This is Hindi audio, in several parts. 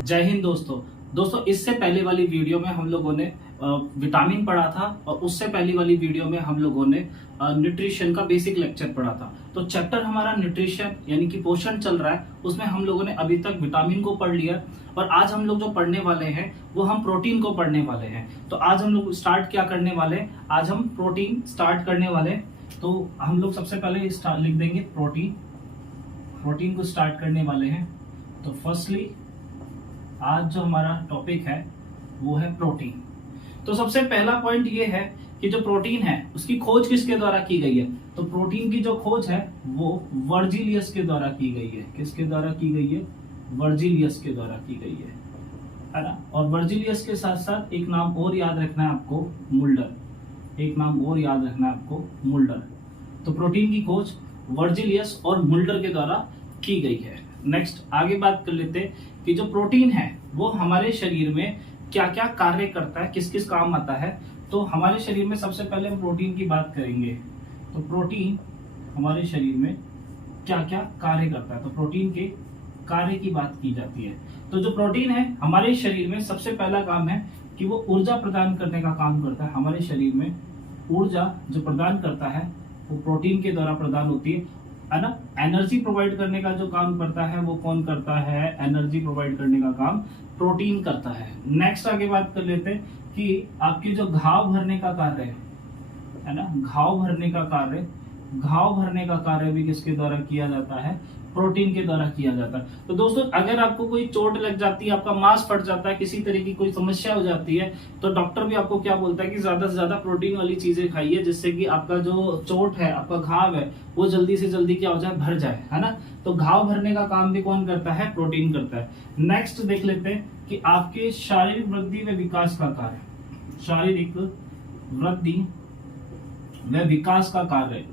जय हिंद दोस्तों इससे पहले वाली वीडियो में हम लोगों ने विटामिन पढ़ा था और उससे पहली वाली वीडियो में हम लोगों ने न्यूट्रिशन का बेसिक लेक्चर पढ़ा था। तो चैप्टर हमारा न्यूट्रिशन यानी कि पोषण चल रहा है, उसमें हम लोगों ने अभी तक विटामिन को पढ़ लिया और आज हम लोग जो पढ़ने वाले हैं वो हम प्रोटीन को पढ़ने वाले हैं। तो आज हम लोग स्टार्ट क्या करने वाले हैं, आज हम प्रोटीन स्टार्ट करने वाले हैं। तो हम लोग सबसे पहले लिख देंगे प्रोटीन को स्टार्ट करने वाले हैं। तो फर्स्टली आज जो हमारा टॉपिक है वो है प्रोटीन। तो सबसे पहला पॉइंट ये है कि जो प्रोटीन है उसकी खोज किसके द्वारा की गई है। तो प्रोटीन की जो खोज है वो वर्जिलियस के द्वारा की गई है। किसके द्वारा की गई है? वर्जिलियस के द्वारा की गई है ना। और वर्जिलियस के साथ साथ एक नाम और याद रखना है आपको, मुल्डर। एक नाम और याद रखना है आपको, मुल्डर। तो प्रोटीन की खोज वर्जिलियस और मुल्डर के द्वारा की गई है। नेक्स्ट आगे बात कर लेते हैं कि जो प्रोटीन है वो हमारे शरीर में क्या क्या कार्य करता है, किस किस काम आता है। तो हमारे शरीर में सबसे पहले हम प्रोटीन की बात करेंगे। तो प्रोटीन हमारे शरीर में क्या क्या कार्य करता है, तो प्रोटीन के कार्य की बात की जाती है। तो जो प्रोटीन है हमारे शरीर में सबसे पहला काम है कि वो ऊर्जा प्रदान करने का काम करता है। हमारे शरीर में ऊर्जा जो प्रदान करता है वो प्रोटीन के द्वारा प्रदान होती है ना। एनर्जी प्रोवाइड करने का जो काम करता है वो कौन करता है? एनर्जी प्रोवाइड करने का काम प्रोटीन करता है। नेक्स्ट आगे बात कर लेते हैं कि आपकी जो घाव भरने का कार्य है ना, घाव भरने का कार्य भी किसके द्वारा किया जाता है? प्रोटीन के द्वारा किया जाता है। तो दोस्तों अगर आपको कोई चोट लग जाती है, आपका मांस फट जाता है, किसी तरह की कोई समस्या हो जाती है, तो डॉक्टर भी आपको क्या बोलता है कि ज्यादा से ज्यादा प्रोटीन वाली चीजें खाइए, जिससे कि आपका जो चोट है, आपका घाव है, वो जल्दी से जल्दी क्या हो जाए? भर जाए, है ना। तो घाव भरने का काम भी कौन करता है? प्रोटीन करता है। नेक्स्ट देख लेते हैं कि आपके शारीरिक वृद्धि व विकास का कार्य, शारीरिक वृद्धि व विकास का कार्य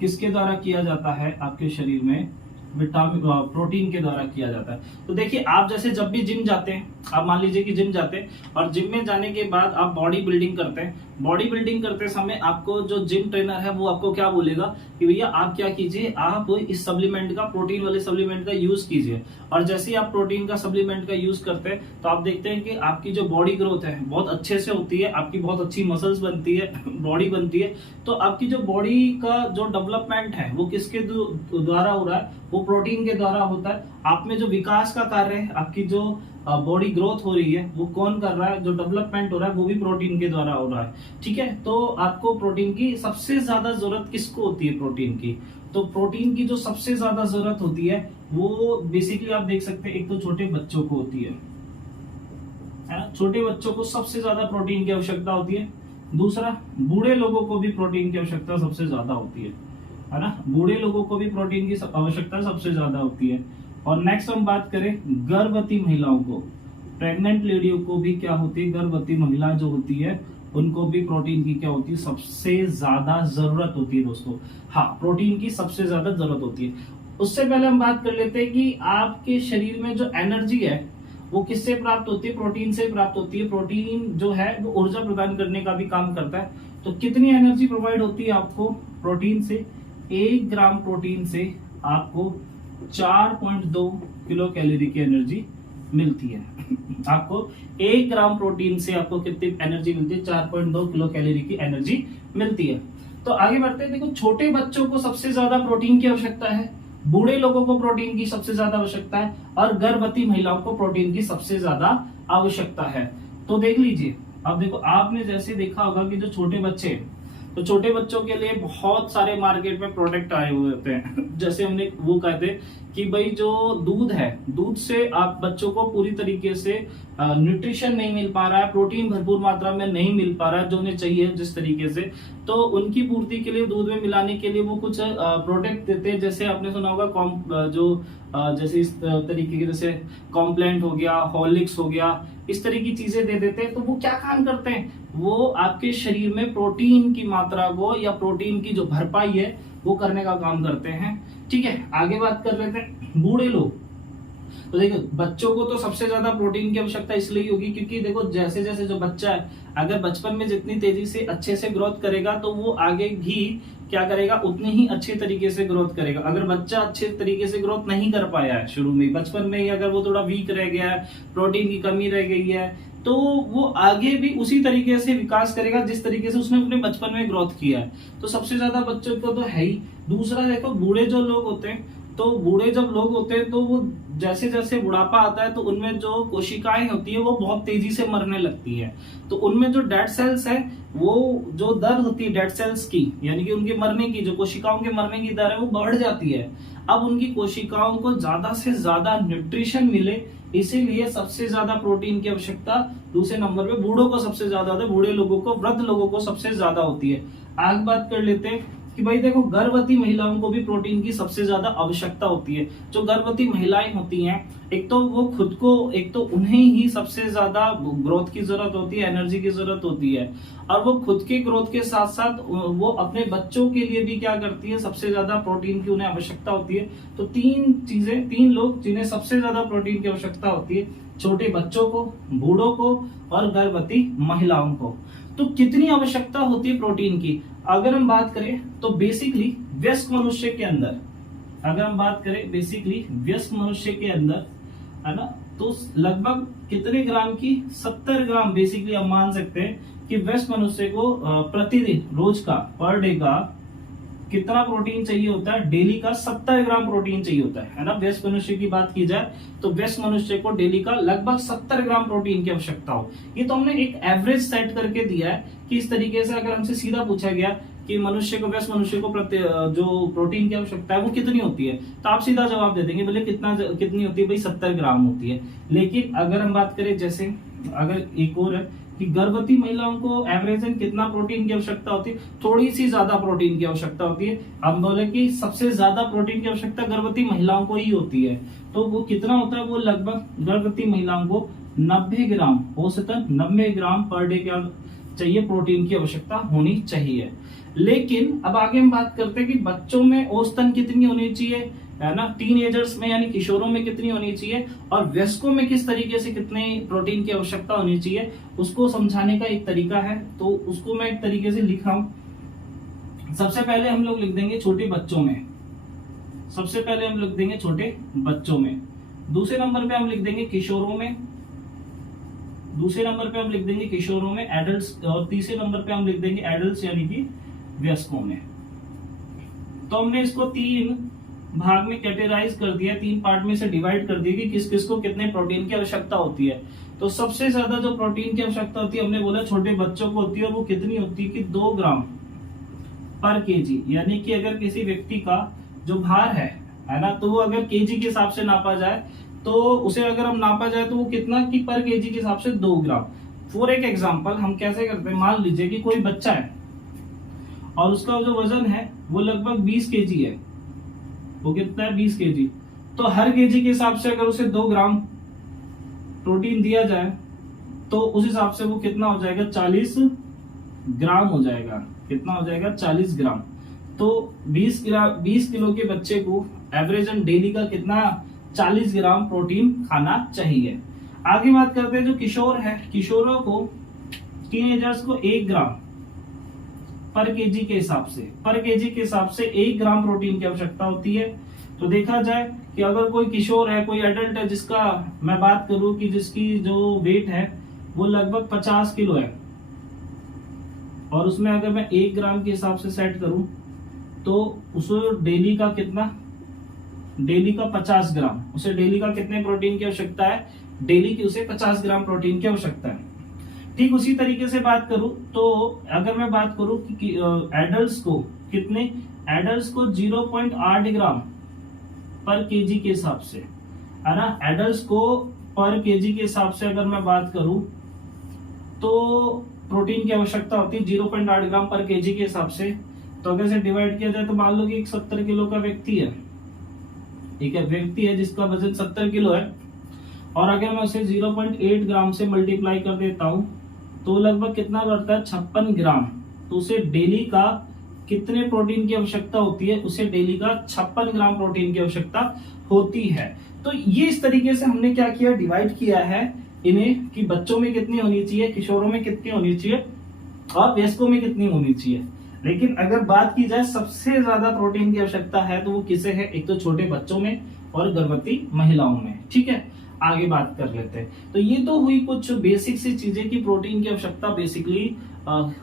किसके द्वारा किया जाता है? आपके शरीर में विटामिन प्रोटीन के द्वारा किया जाता है। तो देखिए आप जैसे जब भी जिम जाते हैं, आप मान लीजिए कि जिम जाते हैं और जिम में जाने के बाद आप बॉडी बिल्डिंग करते हैं। बॉडी बिल्डिंग करते समय आपको जो जिम ट्रेनर है वो आपको क्या बोलेगा कि भैया आप क्या कीजिए, आप इस सप्लीमेंट का, प्रोटीन वाले सप्लीमेंट का यूज कीजिए। और जैसे ही आप प्रोटीन का सप्लीमेंट का यूज करते हैं तो आप देखते हैं कि आपकी जो बॉडी ग्रोथ है बहुत अच्छे से होती है, आपकी बहुत अच्छी मसल्स बनती है, बॉडी बनती है। तो आपकी जो बॉडी का जो डेवलपमेंट है वो किसके द्वारा हो रहा है? वो प्रोटीन के द्वारा होता है। आप में जो विकास का कार्य है, आपकी जो बॉडी ग्रोथ हो रही है, वो कौन कर रहा है? जो डेवलपमेंट हो रहा है वो भी प्रोटीन के द्वारा हो रहा है। ठीक है, तो आपको प्रोटीन की सबसे ज्यादा जरूरत किसको होती है? प्रोटीन की। तो प्रोटीन की जो सबसे ज्यादा जरूरत होती है वो बेसिकली आप देख सकते हैं, एक तो छोटे बच्चों को होती है ना। छोटे बच्चों को सबसे ज्यादा प्रोटीन की आवश्यकता होती है। दूसरा, बूढ़े लोगों को भी प्रोटीन की आवश्यकता सबसे ज्यादा होती है ना। बूढ़े लोगों को भी प्रोटीन की आवश्यकता सबसे ज्यादा होती है। और नेक्स्ट हम बात करें गर्भवती महिलाओं को, प्रेग्नेंट लेडियों को भी क्या होती है? गर्भवती महिला जो होती है उनको भी प्रोटीन की क्या होती है? सबसे ज्यादा जरूरत होती है दोस्तों। हाँ, प्रोटीन की सबसे ज्यादा जरूरत होती है। उससे पहले हम बात कर लेते हैं कि आपके शरीर में जो एनर्जी है वो किससे प्राप्त होती है? प्रोटीन से प्राप्त होती है। प्रोटीन जो है वो ऊर्जा प्रदान करने का भी काम करता है। तो कितनी एनर्जी प्रोवाइड होती है आपको प्रोटीन से? 1 ग्राम प्रोटीन से आपको 4.2 किलो कैलोरी की एनर्जी मिलती है। आपको 1 ग्राम प्रोटीन से आपको कितनी एनर्जी मिलती है? 4.2 किलो कैलोरी की एनर्जी मिलती है। तो आगे बढ़ते हैं। देखो, छोटे बच्चों को सबसे ज्यादा प्रोटीन की आवश्यकता है, बूढ़े लोगों को प्रोटीन की सबसे ज्यादा आवश्यकता है और गर्भवती महिलाओं को प्रोटीन की सबसे ज्यादा आवश्यकता है। तो देख लीजिए, अब देखो आपने जैसे देखा होगा कि जो छोटे बच्चे हैं, तो छोटे बच्चों के लिए बहुत सारे मार्केट में प्रोडक्ट आए हुए होते हैं। जैसे हमने वो कहते हैं कि भाई जो दूध है, दूध से आप बच्चों को पूरी तरीके से न्यूट्रिशन नहीं मिल पा रहा है, प्रोटीन भरपूर मात्रा में नहीं मिल पा रहा है जो उन्हें चाहिए जिस तरीके से। तो उनकी पूर्ति के लिए दूध में मिलाने के लिए वो कुछ प्रोडक्ट देते हैं। जैसे आपने सुना होगा जैसे इस तरीके के, जैसे कॉम्प्लेंट हो गया, हॉर्लिक्स हो गया, इस तरह की चीजें दे देते हैं। तो वो क्या काम करते हैं? वो आपके शरीर में प्रोटीन की मात्रा को या प्रोटीन की जो भरपाई है वो करने का काम करते हैं। ठीक है, आगे बात कर लेते हैं बूढ़े लोग। तो देखो बच्चों को तो सबसे ज्यादा प्रोटीन की आवश्यकता इसलिए होगी क्योंकि देखो जैसे जैसे जो बच्चा है अगर बचपन में जितनी तेजी से अच्छे से ग्रोथ करेगा तो वो आगे भी क्या करेगा, उतनी ही अच्छे तरीके से ग्रोथ करेगा। अगर बच्चा अच्छे तरीके से ग्रोथ नहीं कर पाया है शुरू में, बचपन में ही अगर वो थोड़ा वीक रह गया है, प्रोटीन की कमी रह गई है, तो वो आगे भी उसी तरीके से विकास करेगा जिस तरीके से उसने अपने बचपन में ग्रोथ किया है। तो सबसे ज्यादा बच्चों को तो है ही। दूसरा देखो बूढ़े जो लोग होते हैं, तो बूढ़े जब लोग होते हैं तो वो जैसे जैसे बुढ़ापा आता है तो उनमें जो कोशिकाएं होती है वो बहुत तेजी से मरने लगती है। तो उनमें जो डेड सेल्स है, वो जो दर होती है डेड सेल्स की, यानी कि उनके मरने की, जो कोशिकाओं के मरने की दर है वो बढ़ जाती है। अब उनकी कोशिकाओं को ज्यादा से ज्यादा न्यूट्रिशन मिले, इसीलिए सबसे ज्यादा प्रोटीन की आवश्यकता दूसरे नंबर पे बूढ़ों को सबसे ज्यादा होता है, बूढ़े लोगों को, वृद्ध लोगों को सबसे ज्यादा होती है। आगे बात कर लेते हैं कि भाई देखो गर्भवती महिलाओं को भी प्रोटीन की सबसे ज्यादा आवश्यकता होती है। जो गर्भवती महिलाएं होती हैं, एक तो वो खुद को, एक तो उन्हें ही सबसे ज्यादा ग्रोथ की जरूरत होती है, एनर्जी की जरूरत होती है, और वो खुद के ग्रोथ के साथ साथ वो अपने बच्चों के लिए भी क्या करती है, सबसे ज्यादा प्रोटीन की उन्हें आवश्यकता होती है। तो तीन लोग जिन्हें सबसे ज्यादा प्रोटीन की आवश्यकता होती है, छोटे बच्चों को, बूढ़ों को और गर्भवती महिलाओं को। तो कितनी आवश्यकता होती है प्रोटीन की? अगर हम बात करें तो बेसिकली वयस्क मनुष्य के अंदर, अगर हम बात करें बेसिकली वयस्क मनुष्य के अंदर, है ना, तो लगभग कितने ग्राम की, 70 ग्राम बेसिकली हम मान सकते हैं कि वयस्क मनुष्य को प्रतिदिन, रोज का, पर डे का कितना प्रोटीन चाहिए होता है? डेली का 70 ग्राम प्रोटीन चाहिए होता है ना। वयस्क मनुष्य की बात की जाए तो वयस्क मनुष्य को डेली का लगभग 70 ग्राम प्रोटीन की आवश्यकता हो। ये तो हमने एक एवरेज सेट करके दिया है कि इस तरीके से अगर हमसे सीधा पूछा गया कि मनुष्य को, वयस्क मनुष्य को जो प्रोटीन की आवश्यकता है वो कितनी होती है, तो आप सीधा जवाब दे देंगे, बोले कितनी होती है भाई, 70 ग्राम होती है। लेकिन अगर हम बात करें, जैसे अगर एक और है कि गर्भवती महिलाओं को एवरेजन कितना प्रोटीन की आवश्यकता होती है, थोड़ी सी ज्यादा प्रोटीन की आवश्यकता होती है। हम बोले कि सबसे ज्यादा प्रोटीन की आवश्यकता गर्भवती महिलाओं को ही होती है। तो वो कितना होता है? वो लगभग गर्भवती महिलाओं को 90 ग्राम, औसतन 90 ग्राम पर डे क्या चाहिए, प्रोटीन की आवश्यकता होनी चाहिए। लेकिन अब आगे हम बात करते हैं कि बच्चों में औसतन कितनी होनी चाहिए, है ना, टीनएजर्स में यानी किशोरों में कितनी होनी चाहिए, और वयस्कों में किस तरीके से कितने प्रोटीन की आवश्यकता होनी चाहिए, उसको समझाने का एक तरीका है। तो उसको मैं एक तरीके से लिख रहा हूं। सबसे पहले हम लोग लिख देंगे छोटे बच्चों में, सबसे पहले हम लिख देंगे छोटे बच्चों में, दूसरे नंबर पे हम लिख देंगे किशोरों में, दूसरे नंबर पे हम लिख देंगे किशोरों में एडल्ट्स, और तीसरे नंबर पे हम लिख देंगे एडल्ट्स यानी कि वयस्कों में। तो हमने इसको 3 भाग में कैटेगराइज कर दिया, 3 पार्ट में से डिवाइड कर दिया कि किस किस को कितने प्रोटीन की आवश्यकता होती है। तो सबसे ज्यादा जो प्रोटीन की आवश्यकता होती है, हमने बोला छोटे बच्चों को होती है, और वो कितनी होती है कि 2 ग्राम पर केजी। यानी कि अगर किसी व्यक्ति का जो भार है ना, तो वो अगर केजी के हिसाब से नापा जाए, तो उसे अगर हम नापा जाए तो वो कितना कि पर केजी के हिसाब से 2 ग्राम। फॉर एक एग्जांपल हम कैसे करते हैं, मान लीजिए कि कोई बच्चा है और उसका जो वजन है वो लगभग 20 केजी है, वो कितना है, 20 केजी। तो हर केजी के हिसाब से अगर उसे 2 ग्राम प्रोटीन दिया जाए तो उस हिसाब से वो कितना हो जाएगा, 40 ग्राम हो जाएगा। कितना हो जाएगा, 40 ग्राम। तो 20 किलो के बच्चे को एवरेजन डेली का कितना, 40 ग्राम प्रोटीन खाना चाहिए। आगे बात करते हैं जो किशोर है, किशोरों को, टीनेजर्स को 1 ग्राम पर केजी के हिसाब से, पर केजी के हिसाब से 1 ग्राम प्रोटीन की आवश्यकता होती है। तो देखा जाए कि अगर कोई किशोर है, कोई एडल्ट है, जिसका मैं बात करूं कि जिसकी जो वेट है वो लगभग 50 किलो है, और उसमें अगर मैं 1 ग्राम के हिसाब से सेट करूं तो उसे डेली का कितना, डेली का 50 ग्राम, उसे डेली का कितने प्रोटीन की आवश्यकता है, डेली की उसे 50 ग्राम प्रोटीन की आवश्यकता है। ठीक उसी तरीके से बात करूं तो अगर मैं बात करूं कि एडल्ट्स को कितने, एडल्ट्स को 0.8 ग्राम पर केजी के हिसाब से, है ना, एडल्ट्स को पर केजी के हिसाब से अगर मैं बात करूं तो प्रोटीन की आवश्यकता होती है 0.8 ग्राम पर केजी के हिसाब से। तो अगर इसे डिवाइड किया जाए तो मान लो कि एक 70 किलो का व्यक्ति है, ठीक है, व्यक्ति है जिसका वजन 70 किलो है, और अगर मैं उसे 0.8 ग्राम से मल्टीप्लाई कर देता हूं तो लगभग कितना बढ़ता है, 56 ग्राम। तो उसे डेली का कितने प्रोटीन की आवश्यकता होती है, उसे डेली का 56 ग्राम प्रोटीन की आवश्यकता होती है। तो ये इस तरीके से हमने क्या किया, डिवाइड किया है इन्हें कि बच्चों में कितनी होनी चाहिए, किशोरों में कितनी होनी चाहिए और वयस्कों में कितनी होनी चाहिए। लेकिन अगर बात की जाए सबसे ज्यादा प्रोटीन की आवश्यकता है तो वो किसे है, एक तो छोटे बच्चों में और गर्भवती महिलाओं में। ठीक है, आगे बात कर लेते हैं। तो ये तो हुई कुछ बेसिक सी चीजें कि प्रोटीन की आवश्यकता बेसिकली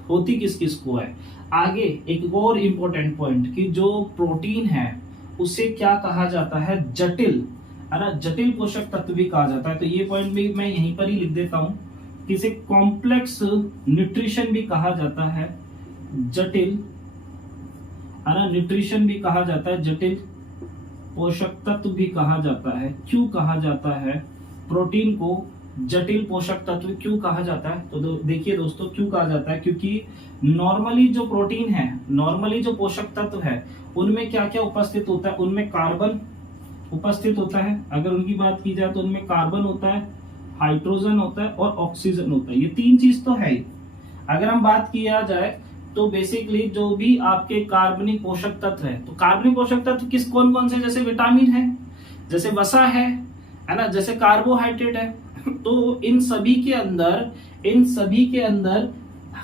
होती किस किस को है। आगे एक और इम्पोर्टेंट पॉइंट कि जो प्रोटीन है उसे क्या कहा जाता है, जटिल, है ना, जटिल पोषक तत्व भी कहा जाता है। तो ये पॉइंट भी मैं यहीं पर ही लिख देता हूं, किसे कॉम्प्लेक्स न्यूट्रिशन भी कहा जाता है, जटिल, है ना, न्यूट्रिशन भी कहा जाता है, जटिल पोषक तत्व भी कहा जाता है। क्यों कहा जाता है प्रोटीन को जटिल पोषक तत्व, क्यों कहा जाता है? तो देखिए दोस्तों, क्यों कहा जाता है, क्योंकि नॉर्मली जो प्रोटीन है, नॉर्मली जो पोषक तत्व है, उनमें क्या क्या उपस्थित होता है, उनमें कार्बन उपस्थित होता है। अगर उनकी बात की जाए तो उनमें कार्बन होता है, हाइड्रोजन होता है और ऑक्सीजन होता है। ये तीन चीज तो है ही। अगर हम बात किया जाए तो बेसिकली जो भी आपके कार्बनिक पोषक तत्व है, तो कार्बनिक पोषक तत्व किस कौन कौन से, जैसे विटामिन है, जैसे वसा है ना, जैसे कार्बोहाइड्रेट है। तो इन सभी के अंदर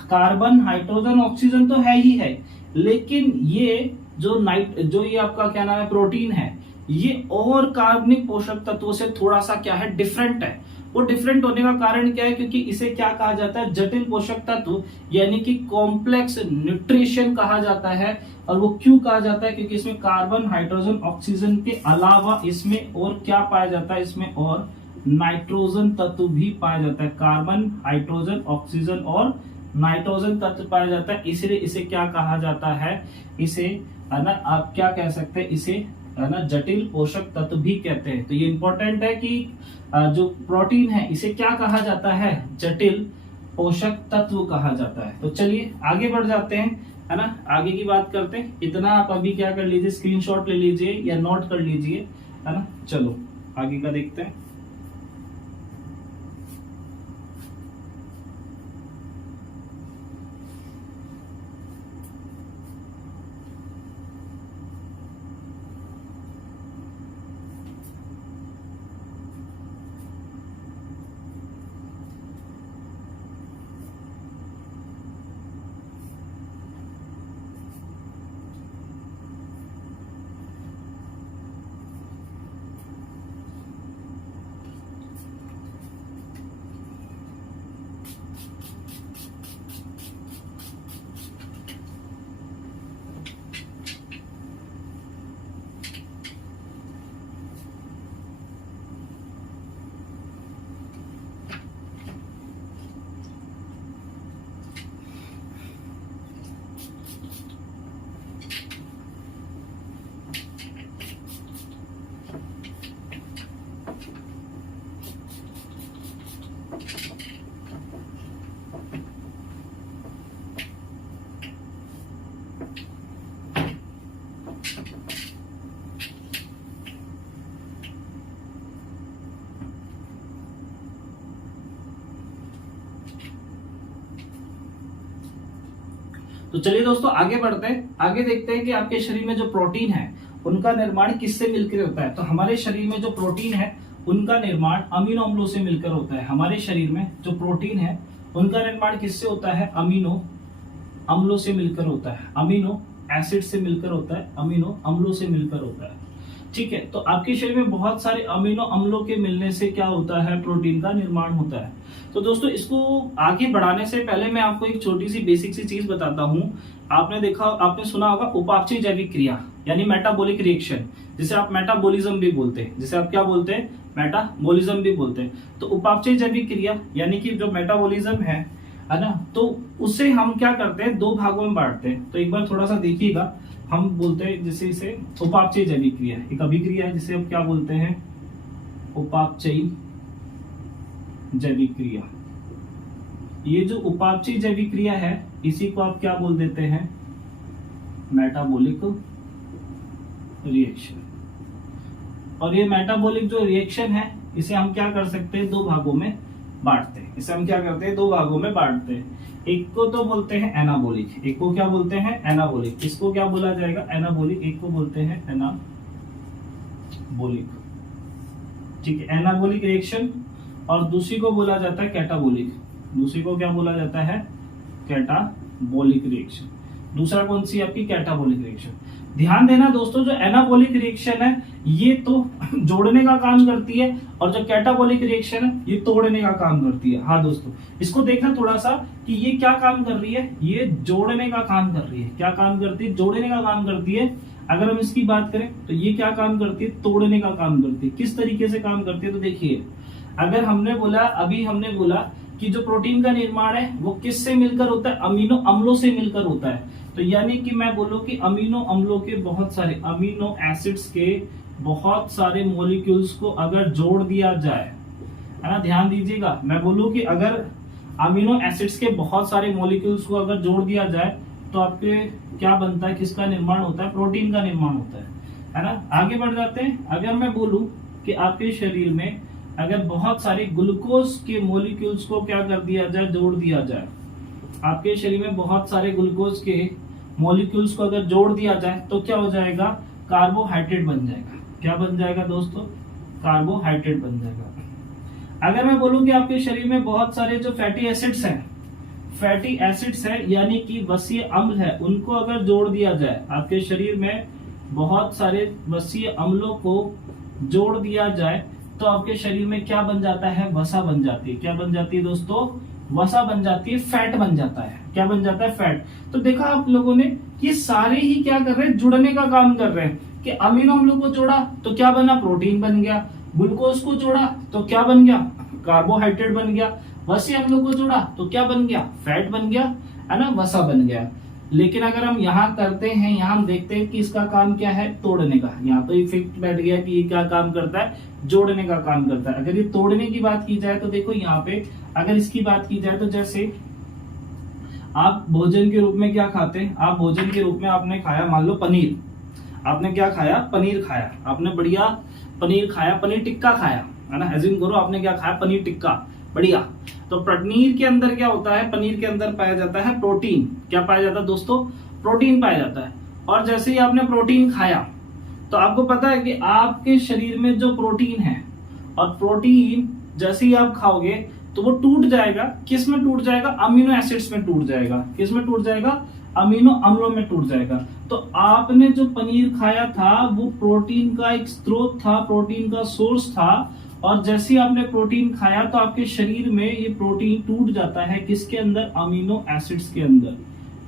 कार्बन, हाइड्रोजन, ऑक्सीजन तो है ही है। लेकिन ये जो ये आपका क्या नाम है, प्रोटीन है, ये और कार्बनिक पोषक तत्वों से थोड़ा सा क्या है, डिफरेंट है। वो डिफरेंट होने का कारण क्या है, क्योंकि इसे क्या कहा जाता है, जटिल पोषक तत्व, यानी कि कॉम्प्लेक्स न्यूट्रिशन कहा जाता है। और वो क्यों कहा जाता है, क्योंकि इसमें कार्बन, हाइड्रोजन, ऑक्सीजन के अलावा इसमें और क्या पाया जाता है, इसमें और नाइट्रोजन तत्व भी पाया जाता है। कार्बन, हाइड्रोजन, ऑक्सीजन और नाइट्रोजन तत्व पाया जाता है। इसलिए इसे क्या कहा जाता है, इसे, है ना, आप क्या कह सकते हैं, इसे, है ना, जटिल पोषक तत्व भी कहते हैं। तो ये इंपॉर्टेंट है कि जो प्रोटीन है इसे क्या कहा जाता है, जटिल पोषक तत्व कहा जाता है। तो चलिए आगे बढ़ जाते हैं, है ना, आगे की बात करते हैं। इतना आप अभी क्या कर लीजिए, स्क्रीनशॉट ले लीजिए या नोट कर लीजिए, है ना। चलो आगे का देखते हैं। तो चलिए दोस्तों आगे बढ़ते हैं। आगे देखते हैं कि आपके शरीर में जो प्रोटीन है उनका निर्माण किससे मिलकर होता है। तो हमारे शरीर में जो प्रोटीन है उनका निर्माण अमीनो अम्लों से मिलकर होता है। हमारे शरीर में जो प्रोटीन है उनका निर्माण किससे होता है, अमीनो अम्लों से मिलकर होता है, अमीनो एसिड से मिलकर होता है, अमीनो अम्लों से मिलकर होता है। ठीक है, तो आपके शरीर में बहुत सारे अमीनो अम्लों के मिलने से क्या होता है, प्रोटीन का निर्माण होता है। तो दोस्तों इसको आगे बढ़ाने से पहले मैं आपको एक छोटी सी बेसिक सी चीज बताता हूं। आपने सुना होगा उपापचय जैविक क्रिया यानी मेटाबॉलिक रिएक्शन, जिसे आप मेटाबॉलिज्म भी बोलते हैं, जिसे आप क्या बोलते हैं, मेटाबॉलिज्म भी बोलते हैं। तो उपापचय जैविक क्रिया यानी कि जो मेटाबॉलिज्म है ना, तो उसे हम क्या करते हैं, दो भागों में बांटते हैं। तो एक बार थोड़ा सा देखिएगा, हम बोलते हैं जैसे इसे उपापचय जैविक क्रिया, एक अभिक्रिया है जिसे हम क्या बोलते हैं, उपापचय जैविक क्रिया। ये जो उपापचय जैविक क्रिया है इसी को आप क्या बोल देते हैं, मेटाबॉलिक रिएक्शन। और ये मेटाबॉलिक जो रिएक्शन है इसे हम क्या कर सकते हैं, दो भागों में बांटते हैं। इसे हम क्या करते हैं, दो भागों में बांटते हैं। एक को तो बोलते हैं एनाबोलिक, एक को क्या बोलते हैं, एनाबोलिक। इसको क्या बोला जाएगा, एनाबोलिक, एक को बोलते हैं एनाबोलिक। ठीक है, एनाबॉलिक रिएक्शन, और दूसरी को बोला जाता है कैटाबॉलिक। दूसरी को क्या बोला जाता है? Catabolic reaction. दूसरा कौन सी आपकी? Catabolic reaction. ध्यान देना दोस्तों, जो एनाबॉलिक रिएक्शन है ये तो जोड़ने का काम करती है, और जो कैटाबॉलिक रिएक्शन है ये तोड़ने का काम करती है। हाँ दोस्तों, इसको देखना थोड़ा सा कि ये क्या काम कर रही है, ये जोड़ने का काम कर रही है। क्या काम करती है? जोड़ने का काम करती है। अगर हम इसकी बात करें तो ये क्या काम करती है? तोड़ने का काम करती है। किस तरीके से काम करती है? तो देखिए, अगर हमने बोला कि जो प्रोटीन का निर्माण है वो किससे मिलकर होता है? अमीनो अम्लों से मिलकर होता है। तो यानी कि मैं बोलूं कि अमीनो अम्लों के बहुत सारे, अमीनो एसिड्स के बहुत सारे मॉलिक्यूल्स को अगर जोड़ दिया जाए, है ना, ध्यान दीजिएगा, मैं बोलूं कि अगर अमीनो एसिड्स के बहुत सारे मॉलिक्यूल्स को अगर जोड़ दिया जाए तो आपके क्या बनता है? किसका निर्माण होता है? प्रोटीन का निर्माण होता है ना। आगे बढ़ जाते हैं। अगर मैं बोलूं कि आपके शरीर में अगर बहुत सारे ग्लूकोज के मॉलिक्यूल्स को क्या कर दिया जाए? जोड़ दिया जाए। आपके शरीर में बहुत सारे ग्लूकोज के मॉलिक्यूल्स को अगर जोड़ दिया जाए तो क्या हो जाएगा? कार्बोहाइड्रेट बन जाएगा। क्या बन जाएगा दोस्तों? कार्बोहाइड्रेट बन जाएगा। अगर मैं बोलूं कि आपके शरीर में बहुत सारे जो फैटी एसिड्स हैं, यानी कि वसीय अम्ल है, उनको अगर जोड़ दिया जाए, आपके शरीर में बहुत सारे वसीय अम्लों को जोड़ दिया जाए तो आपके शरीर में क्या बन जाता है? वसा बन जाती है। क्या बन जाती है दोस्तों? वसा बन जाती है, फैट बन जाता है। क्या बन जाता है? फैट। तो देखा आप लोगों ने, ये सारे ही क्या कर रहे हैं? जुड़ने का काम कर रहे हैं। कि अमीनो अम्लों को जोड़ा तो क्या बना? प्रोटीन बन गया। ग्लूकोज को जोड़ा तो क्या बन गया? कार्बोहाइड्रेट बन गया। वसीय अम्लों को जोड़ा तो क्या बन गया? फैट बन गया, है ना, वसा बन गया। लेकिन अगर हम यहाँ करते हैं, यहाँ हम देखते हैं कि इसका काम क्या है? तोड़ने का। यहाँ तो इफेक्ट बैठ गया कि ये क्या काम करता है? जोड़ने का काम करता है। अगर ये तोड़ने की बात की जाए तो देखो यहाँ पे, अगर इसकी बात की जाए तो जैसे आप भोजन के रूप में क्या खाते हैं? आप भोजन के रूप में आपने खाया, मान लो पनीर। आपने क्या खाया? पनीर खाया। आपने बढ़िया पनीर खाया, पनीर टिक्का खाया, है ना। एज्यूम करो आपने क्या खाया? पनीर टिक्का। बढ़िया। तो पनीर के अंदर क्या होता है? पनीर के अंदर पाया जाता है प्रोटीन। क्या पाया जाता है दोस्तों? प्रोटीन पाया जाता है। और जैसे ही आपने प्रोटीन खाया तो आपको पता है कि आपके शरीर में जो प्रोटीन है, और प्रोटीन जैसे ही आप खाओगे तो वो टूट जाएगा। किस में टूट जाएगा? अमीनो एसिड्स में टूट जाएगा। किस में टूट जाएगा? अमीनो अम्लों में टूट जाएगा। तो आपने जो पनीर खाया था वो प्रोटीन का एक स्रोत था, प्रोटीन का सोर्स था। और जैसे ही आपने प्रोटीन खाया तो आपके शरीर में ये प्रोटीन टूट जाता है। किसके अंदर? अमीनो एसिड्स के अंदर।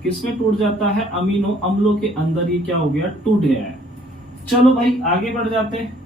किसमें टूट जाता है? अमीनो अम्लों के अंदर। ये क्या हो गया? टूट गया है। चलो भाई आगे बढ़ जाते हैं।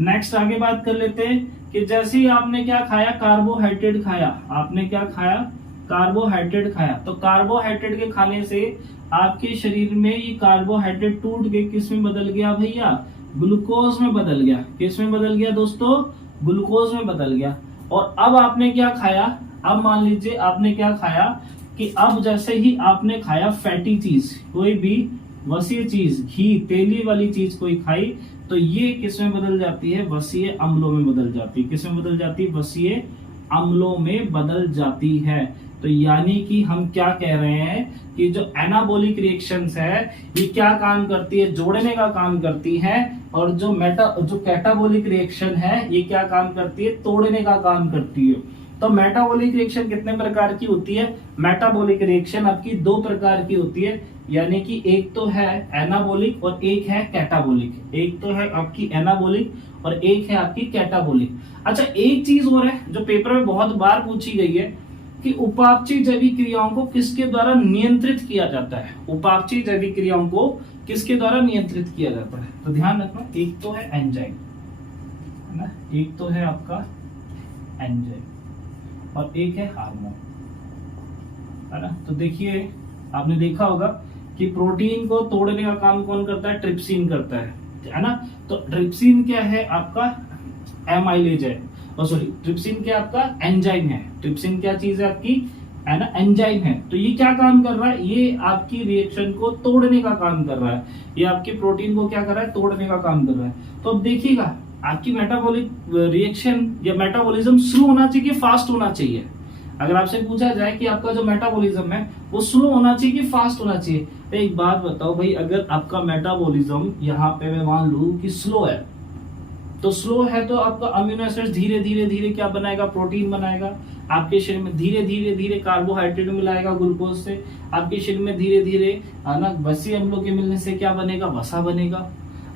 नेक्स्ट आगे बात कर लेते हैं कि जैसे ही आपने क्या खाया? कार्बोहाइड्रेट खाया। आपने क्या खाया? कार्बोहाइड्रेट खाया। तो कार्बोहाइड्रेट के खाने से आपके शरीर में ये कार्बोहाइड्रेट टूट के किस में बदल गया भैया? ग्लूकोज में बदल गया। किस में बदल गया दोस्तों? ग्लूकोज में बदल गया। और अब आपने क्या खाया? अब मान लीजिए आपने क्या खाया कि अब जैसे ही आपने खाया फैटी चीज, कोई भी वसीय चीज, घी, तेली वाली चीज कोई खाई, तो ये किस में बदल जाती है? वसीय अम्लों में बदल जाती है। किस में बदल जाती है? वसीय अम्लों में बदल जाती है। तो यानी कि हम क्या कह रहे हैं कि जो एनाबॉलिक रिएक्शंस है ये क्या काम करती है? जोड़ने का काम करती है। और जो कैटाबॉलिक रिएक्शन है ये क्या काम करती है? तोड़ने का काम करती है। तो मेटाबॉलिक रिएक्शन कितने प्रकार की होती है? मेटाबॉलिक रिएक्शन आपकी दो प्रकार की होती है, यानी कि एक तो है एनाबॉलिक और एक है कैटाबॉलिक। एक तो है आपकी एनाबॉलिक और एक है आपकी कैटाबॉलिक। अच्छा, एक चीज और है जो पेपर में बहुत बार पूछी गई है कि उपापचयी जैविक क्रियाओं को किसके द्वारा नियंत्रित किया जाता है? उपापचयी जैविक क्रियाओं को किसके द्वारा नियंत्रित किया जाता है? तो ध्यान रखना, एक तो है एंजाइम, है ना, एक तो है आपका एंजाइम और एक है हार्मोन, है ना। तो देखिए आपने देखा होगा कि प्रोटीन को तोड़ने का काम कौन करता है? ट्रिप्सिन करता है ना। तो ट्रिप्सिन क्या है? आपका एमाइलेज है, सॉरी ट्रिप्सिन क्या आपका? एंजाइम है। ट्रिप्सिन क्या चीज है आपकी? है ना, एंजाइम है। तो ये क्या काम कर रहा है? ये आपकी रिएक्शन को तोड़ने का काम कर रहा है। ये आपके प्रोटीन को क्या कर रहा है? तोड़ने का काम कर रहा है। तो अब देखिएगा आपकी मेटाबॉलिक रिएक्शन या मेटाबॉलिज्म स्लो होना चाहिए कि फास्ट होना चाहिए? अगर आपसे पूछा जाए कि आपका जो मेटाबॉलिज्म है वो स्लो होना चाहिए कि फास्ट होना चाहिए, तो एक बात बताओ भाई, अगर आपका मेटाबॉलिज्म यहाँ पे मैं मान लूं कि स्लो है तो स्लो है तो आपका अमीनो एसिड धीरे धीरे धीरे क्या बनाएगा, प्रोटीन बनाएगा। आपके शरीर में धीरे धीरे धीरे कार्बोहाइड्रेट मिलाएगा ग्लूकोज से। आपके शरीर में धीरे धीरे है ना वसी अम्लों के मिलने से क्या बनेगा, वसा बनेगा,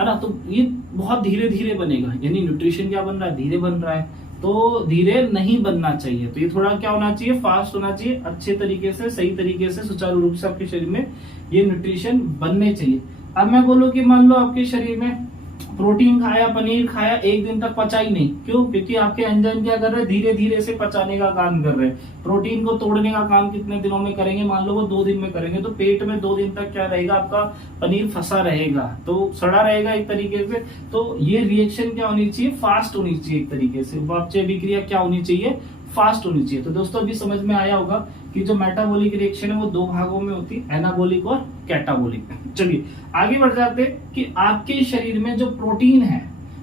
है ना। तो ये बहुत धीरे धीरे बनेगा, यानी न्यूट्रिशन क्या बन रहा है, धीरे बन रहा है। तो धीरे नहीं बनना चाहिए, तो ये थोड़ा क्या होना चाहिए, फास्ट होना चाहिए, अच्छे तरीके से, सही तरीके से, सुचारू रूप से आपके शरीर में ये न्यूट्रिशन बनने चाहिए। अब मैं बोलूं कि मान लो आपके शरीर में प्रोटीन खाया, पनीर खाया, एक दिन तक पचा ही नहीं, क्यों? क्योंकि आपके एंजाइम क्या कर रहे हैं, धीरे धीरे से पचाने का काम कर रहे हैं। प्रोटीन को तोड़ने का काम कितने दिनों में करेंगे, मान लो वो 2 दिन में करेंगे, तो पेट में 2 दिन तक क्या रहेगा, आपका पनीर फंसा रहेगा, तो सड़ा रहेगा एक तरीके से। तो ये रिएक्शन क्या होनी चाहिए, फास्ट होनी चाहिए एक तरीके से, अपचय अभिक्रिया क्या होनी चाहिए, फास्ट होनी चाहिए। तो दोस्तों अभी समझ में आया होगा कि जो मेटाबॉलिक रिएक्शन है वो 2 भागों में होती है, एनाबॉलिक और कैटाबॉलिक। चलिए आगे बढ़ जाते हैं कि आपके शरीर में जो प्रोटीन है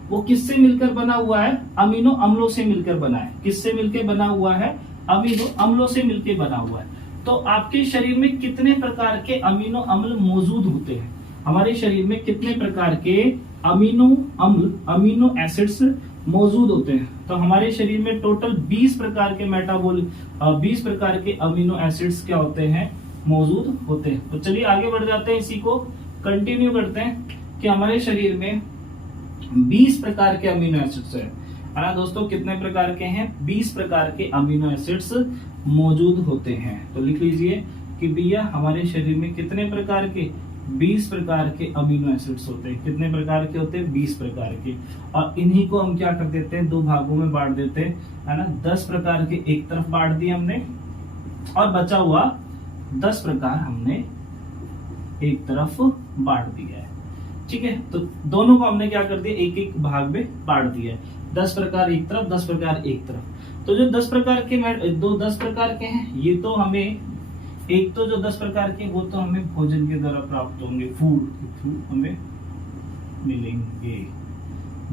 वो किससे मिलकर बना हुआ है, अमीनो अम्लों से मिलकर बना है। किससे मिलकर बना हुआ है, अमीनो अम्लों से मिलकर बना हुआ है। तो आपके शरीर में कितने प्रकार के अमीनो अम्ल मौजूद होते हैं, हमारे शरीर में कितने प्रकार के अमीनो अम्ल, अमीनो एसिड्स मौजूद होते हैं? तो हमारे शरीर में टोटल 20 प्रकार के 20 प्रकार के अमीनो एसिड्स क्या होते हैं, मौजूद होते हैं। तो चलिए आगे बढ़ जाते हैं, इसी को कंटिन्यू करते हैं कि हमारे शरीर में 20 प्रकार के अमीनो एसिड्स है ना दोस्तों। कितने प्रकार के हैं, 20 प्रकार के अमीनो एसिड्स मौजूद होते हैं। तो लिख लीजिए कि भैया हमारे शरीर में कितने प्रकार के, 20 प्रकार के अमीनो एसिड्स होते हैं। कितने प्रकार के होते हैं, 20 प्रकार के। और इन्हीं को हम क्या कर देते हैं, 2 भागों में बांट देते हैं, है ना। 10 प्रकार के एक तरफ बांट दिए हमने, और बचा हुआ 10 प्रकार हमने एक तरफ बांट दिया है। ठीक है, तो दोनों को हमने क्या कर दिया, एक एक भाग में बांट दिया है। 10 प्रकार एक तरफ, 10 प्रकार एक तरफ। तो जो 10 प्रकार के 10 प्रकार के हैं, ये तो हमें, एक तो जो 10 प्रकार के वो तो हमें भोजन के द्वारा प्राप्त होंगे, फूड हमें मिलेंगे।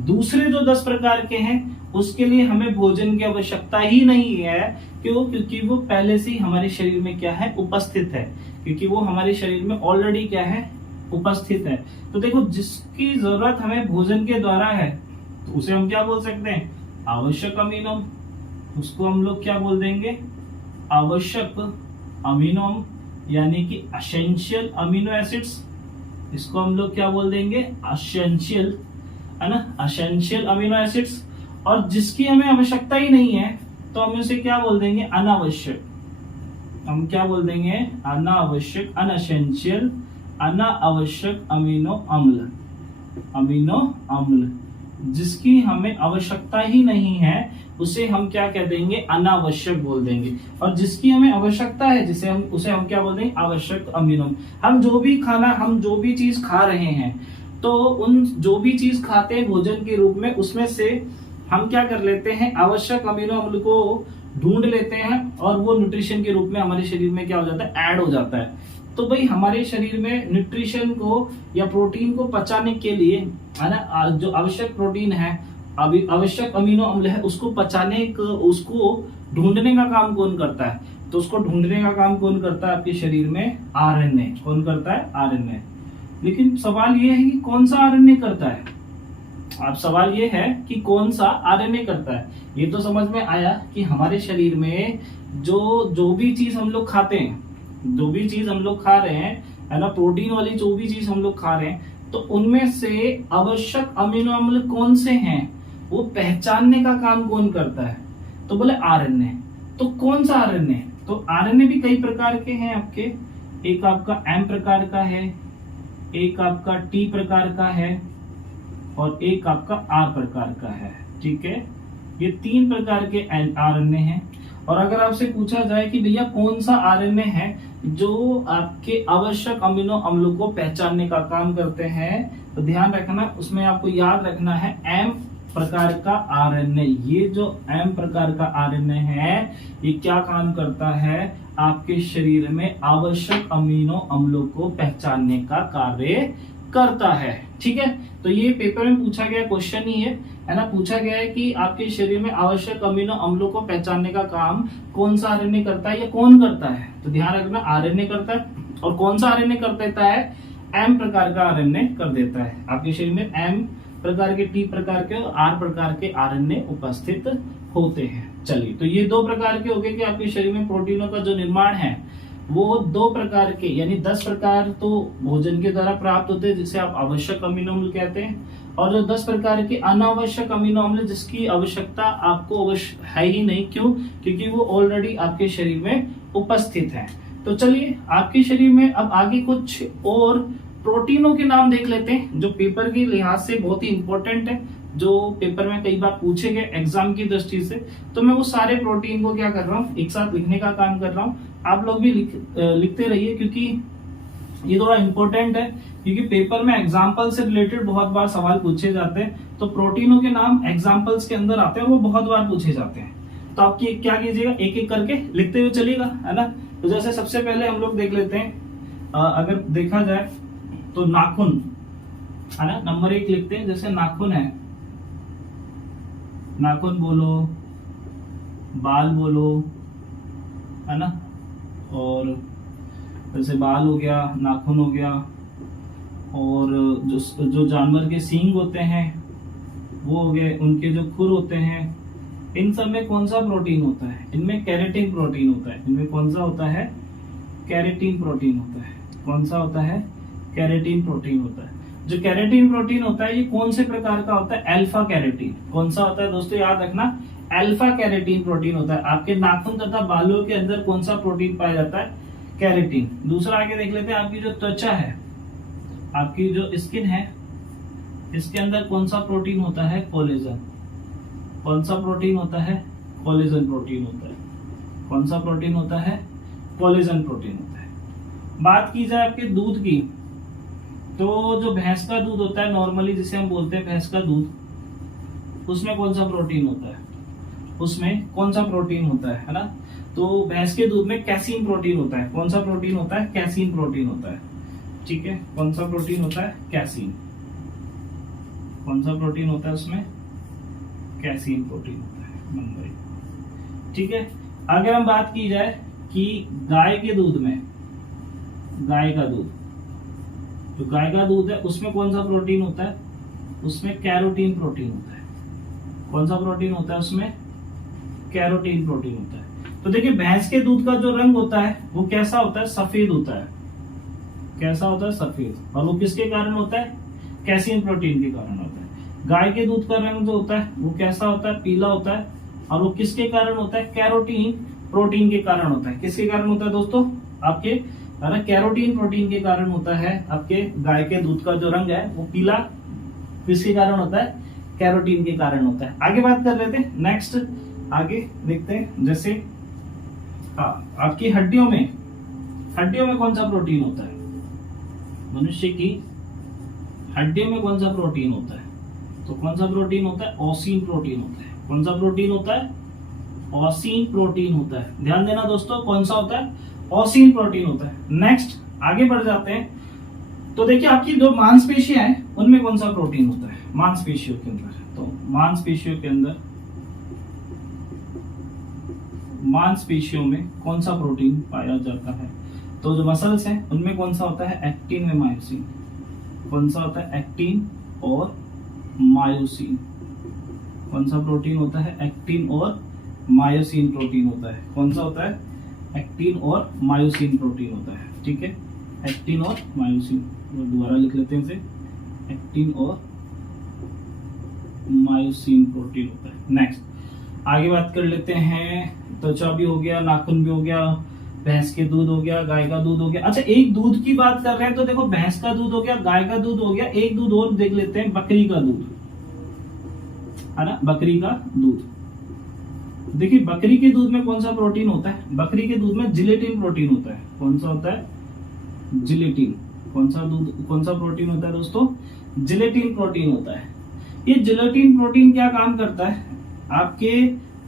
दूसरे जो 10 प्रकार के हैं उसके लिए हमें भोजन की आवश्यकता ही नहीं है। क्यों? क्योंकि वो पहले से ही हमारे शरीर में क्या है, उपस्थित है। क्योंकि वो हमारे शरीर में ऑलरेडी क्या है, उपस्थित है। तो देखो, जिसकी जरूरत हमें भोजन के द्वारा है तो उसे हम क्या बोल सकते हैं, आवश्यक अमीनो। उसको हम लोग क्या बोल देंगे, आवश्यक अमीनो, यानी कि एसेंशियल अमीनो एसिड्स। इसको हम लोग क्या बोल देंगे, एसेंशियल, है ना, एसेंशियल अमीनो एसिड्स। और जिसकी हमें आवश्यकता ही नहीं है तो हम उसे क्या बोल देंगे, अनावश्यक। हम क्या बोल देंगे, अनावश्यक, अनएसेंशियल, अनावश्यक अमीनो अम्ल। अमीनो अम्ल जिसकी हमें आवश्यकता ही नहीं है उसे हम क्या कह देंगे, अनावश्यक बोल देंगे। और जिसकी हमें आवश्यकता है जिसे हम, उसे हम क्या बोल देंगे, आवश्यक अमीनो। हम जो भी चीज खा रहे हैं, तो उन जो भी चीज खाते हैं भोजन के रूप में, उसमें से हम क्या कर लेते हैं, आवश्यक अमीनो अम्ल को ढूंढ लेते हैं और वो न्यूट्रिशन के रूप में हमारे शरीर में क्या हो जाता है, ऐड हो जाता है। तो भाई हमारे शरीर में न्यूट्रिशन को या प्रोटीन को पचाने के लिए, है ना, जो आवश्यक प्रोटीन है, अभी आवश्यक अमीनो अम्ल है, उसको पचाने को, उसको ढूंढने का काम कौन करता है? तो उसको ढूंढने का काम कौन करता है आपके शरीर में, आरएनए। कौन करता है, आरएनए। लेकिन सवाल ये है कि कौन सा आरएनए करता है? अब सवाल ये है कि कौन सा आरएनए करता है। ये तो समझ में आया कि हमारे शरीर में जो भी चीज हम लोग खाते हैं, जो भी चीज हम लोग खा रहे हैं, है ना, प्रोटीन वाली जो भी चीज हम लोग खा रहे हैं, तो उनमें से आवश्यक अमीनो अम्ल कौन से हैं वो पहचानने का काम कौन करता है? तो बोले आरएनए। तो कौन सा आरएनए? तो आरएनए भी कई प्रकार के हैं आपके। एक आपका एम प्रकार का है, एक आपका टी प्रकार का है, और एक आपका आर प्रकार का है। ठीक है, ये 3 प्रकार के आरएनए हैं। और अगर आपसे पूछा जाए कि भैया कौन सा आरएनए है जो आपके आवश्यक अमीनो अम्लों को पहचानने का काम करते हैं, तो ध्यान रखना, उसमें आपको याद रखना है एम प्रकार का आरएनए। ये जो एम प्रकार का आरएनए है, ये क्या काम करता है, आपके शरीर में आवश्यक अमीनो अम्लों को पहचानने का कार्य करता है। ठीक है, तो ये पेपर में पूछा गया क्वेश्चन ही है ना। पूछा गया है कि आपके शरीर में आवश्यक अमीनो अम्लों को पहचानने का काम कौन सा आरएनए करता है या कौन करता है? तो ध्यान रखना, आरएनए करता है। और कौन सा आरएनए कर देता है? एम प्रकार का आरएनए कर देता है। आपके शरीर में एम प्रकार के, टी प्रकार के और आर प्रकार के आरएनए उपस्थित होते हैं। चलिए, तो ये 2 प्रकार के हो गए कि आपके शरीर में प्रोटीनों का जो निर्माण है वो 2 प्रकार के, यानी 10 प्रकार तो भोजन के द्वारा प्राप्त होते हैं जिसे आप आवश्यक अमीनो अम्ल कहते हैं, और जो 10 प्रकार के अनावश्यक अमीनो अम्ल जिसकी आवश्यकता आपको अवश्य है ही नहीं। क्यों? क्योंकि वो ऑलरेडी आपके शरीर में उपस्थित है। तो चलिए, आपके शरीर में अब आगे कुछ और प्रोटीनों के नाम देख लेते हैं जो पेपर के लिहाज से बहुत ही इंपॉर्टेंट है, जो पेपर में कई बार पूछे गए एग्जाम की दृष्टि से। तो मैं वो सारे प्रोटीन को क्या कर रहा हूँ, एक साथ लिखने का काम कर रहा हूँ। आप लोग भी लिखते रहिए, क्योंकि ये थोड़ा इंपॉर्टेंट है, क्योंकि पेपर में एग्जाम्पल से रिलेटेड बहुत बार सवाल पूछे जाते हैं। तो प्रोटीनों के नाम एग्जाम्पल्स के अंदर आते हैं, वो बहुत बार पूछे जाते हैं। तो आप क्या कीजिएगा, एक एक करके लिखते हुए चलिएगा, है ना। तो जैसे सबसे पहले हम लोग देख लेते हैं, अगर देखा जाए तो नाखून, है ना, नंबर 1 लिखते हैं। जैसे नाखून है, नाखून बोलो, बाल बोलो, है ना, और जैसे बाल हो गया, नाखून हो गया, और जो जानवर के सींग होते हैं वो हो गए, उनके जो खुर होते हैं, इन सब में कौन सा प्रोटीन होता है? इनमें केराटिन प्रोटीन होता है। इनमें कौन सा होता है? केराटिन प्रोटीन होता है। कौन सा होता है? केराटिन प्रोटीन होता है। जो केराटिन प्रोटीन होता है ये कौन से प्रकार का होता है? Alpha keratin. कौन सा होता है दोस्तों, याद रखना, अल्फा केराटिन प्रोटीन होता है। आपके नाखून तथा बालों के अंदर कौन सा प्रोटीन पाया जाता है? केराटिन। दूसरा आगे देख लेते हैं, आपकी जो त्वचा है, आपकी जो स्किन है, इसके अंदर कौन सा प्रोटीन होता है? कोलेजन। कौन सा प्रोटीन होता है? कोलेजन प्रोटीन होता है। कौन सा प्रोटीन होता है? कोलेजन प्रोटीन होता है। बात की जाए आपके दूध की, तो जो भैंस का दूध होता है नॉर्मली, जिसे हम बोलते हैं भैंस का दूध, उसमें कौन सा प्रोटीन होता है? उसमें कौन सा प्रोटीन होता है ना। तो भैंस के दूध में कैसीन प्रोटीन होता है। कौन सा प्रोटीन होता है? कैसीन प्रोटीन होता है। ठीक है, कौन सा प्रोटीन होता है? कैसीन। कौन सा प्रोटीन होता है उसमें? कैसीन प्रोटीन होता है, नंबर 1। ठीक है, अगर हम बात की जाए कि गाय के दूध में, गाय का दूध, जो गाय का दूध है उसमें कौन सा प्रोटीन होता है? उसमें कैरोटीन प्रोटीन होता है। कौन सा प्रोटीन होता है उसमें? कैरोटीन प्रोटीन होता है। तो देखिए, भैंस के दूध का जो रंग होता है वो कैसा होता है? सफेद होता है। कैसा होता है? सफेद। और वो किसके कारण होता है? कैसीन प्रोटीन के कारण होता है। गाय के दूध का रंग जो होता है वो कैसा होता है? पीला होता है। और वो किसके कारण होता है? कैरोटीन प्रोटीन के कारण होता है। किसके कारण होता है दोस्तों? आपके कैरोटीन प्रोटीन के कारण होता है। आपके गाय के दूध का जो रंग है वो पीला, किसके कारण होता है? कैरोटीन के कारण होता है। आगे बात कर लेते हैं, नेक्स्ट आगे देखते हैं। जैसे आपकी हड्डियों में कौन सा प्रोटीन होता है? मनुष्य की हड्डियों में कौन सा प्रोटीन होता है? तो कौन सा प्रोटीन होता है? ओसिन प्रोटीन होता है। कौन सा प्रोटीन होता है? ओसिन प्रोटीन होता है। ध्यान देना दोस्तों, कौन सा होता है? ओसिन प्रोटीन होता है। नेक्स्ट आगे बढ़ जाते हैं। तो देखिए, आपकी जो मांसपेशियां हैं उनमें कौन सा प्रोटीन होता है? मांसपेशियों के अंदर, तो मांसपेशियों के अंदर, मांसपेशियों में कौन सा प्रोटीन पाया जाता है? तो जो मसल्स हैं उनमें कौन सा होता है? एक्टिन व मायोसिन। कौन सा होता है? एक्टिन और मायोसिन। कौन सा प्रोटीन होता है? एक्टिन और मायोसिन प्रोटीन होता है। कौन सा होता है? एक्टिन और मायोसिन प्रोटीन होता है। ठीक है, एक्टिन और मायोसिन, दोबारा लिख लेते हैं इसे, एक्टिन और मायोसिन प्रोटीन होता है। नेक्स्ट आगे बात कर लेते हैं, त्वचा भी हो गया, नाखून भी हो गया, भैंस के दूध हो गया, गाय का दूध हो गया। अच्छा, एक दूध की बात कर रहे हैं तो देखो, भैंस का दूध हो गया, गाय का दूध हो गया, एक दूध और देख लेते हैं, बकरी का दूध, है ना, बकरी का दूध। देखिए, बकरी के दूध में कौन सा प्रोटीन होता है? बकरी के दूध में जिलेटिन प्रोटीन होता है। कौन सा होता है? जिलेटिन। कौन सा प्रोटीन होता है दोस्तों? जिलेटिन प्रोटीन होता है। ये जिलेटिन प्रोटीन क्या काम करता है? आपके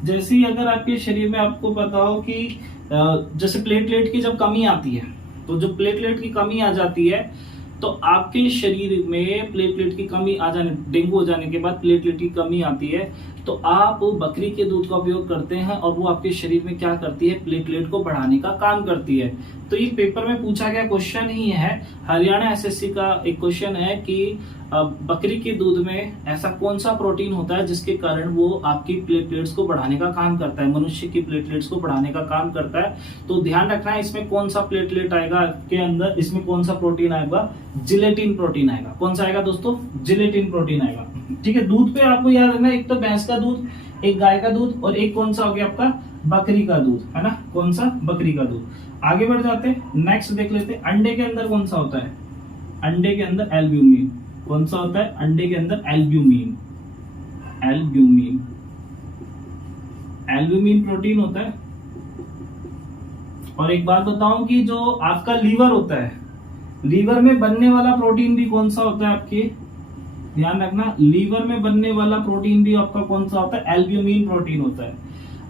जैसे अगर आपके शरीर में आपको पता हो कि जैसे प्लेटलेट की जब कमी आती है, तो जो प्लेटलेट की कमी आ जाती है तो आपके शरीर में प्लेटलेट की कमी आ जाने, डेंगू हो जाने के बाद प्लेटलेट की कमी आती है, तो आप बकरी के दूध का उपयोग करते हैं और वो आपके शरीर में क्या करती है? प्लेटलेट को बढ़ाने का काम करती है। तो ये पेपर में पूछा गया क्वेश्चन ही है। हरियाणा एसएससी का एक क्वेश्चन है कि बकरी के दूध में ऐसा कौन सा प्रोटीन होता है जिसके कारण वो आपकी प्लेटलेट्स को बढ़ाने का काम करता है, मनुष्य की प्लेटलेट्स को बढ़ाने का काम करता है। तो ध्यान रखना है इसमें कौन सा प्लेटलेट आएगा के अंदर, इसमें कौन सा प्रोटीन आएगा, जिलेटिन प्रोटीन आएगा। कौन सा आएगा दोस्तों, जिलेटिन प्रोटीन आएगा। ठीक है, दूध पे आपको याद रखना है, एक तो भैंस का दूध, एक गाय का दूध और एक कौन सा हो गया आपका बकरी का दूध, है ना, कौन सा, बकरी का दूध। आगे बढ़ जाते हैं, नेक्स्ट देख लेते हैं अंडे के अंदर कौन सा होता है। अंडे के अंदर एल्ब्यूमिन, कौन सा होता है अंडे के अंदर, एल्ब्यूमिन, एल्ब्यूमिन, एल्ब्यूमिन प्रोटीन होता है। और एक बात बताऊं कि जो आपका लीवर होता है, लीवर में बनने वाला प्रोटीन भी कौन सा होता है आपके, ध्यान रखना, लीवर में बनने वाला प्रोटीन भी आपका कौन सा होता है, एल्ब्यूमिन प्रोटीन होता है।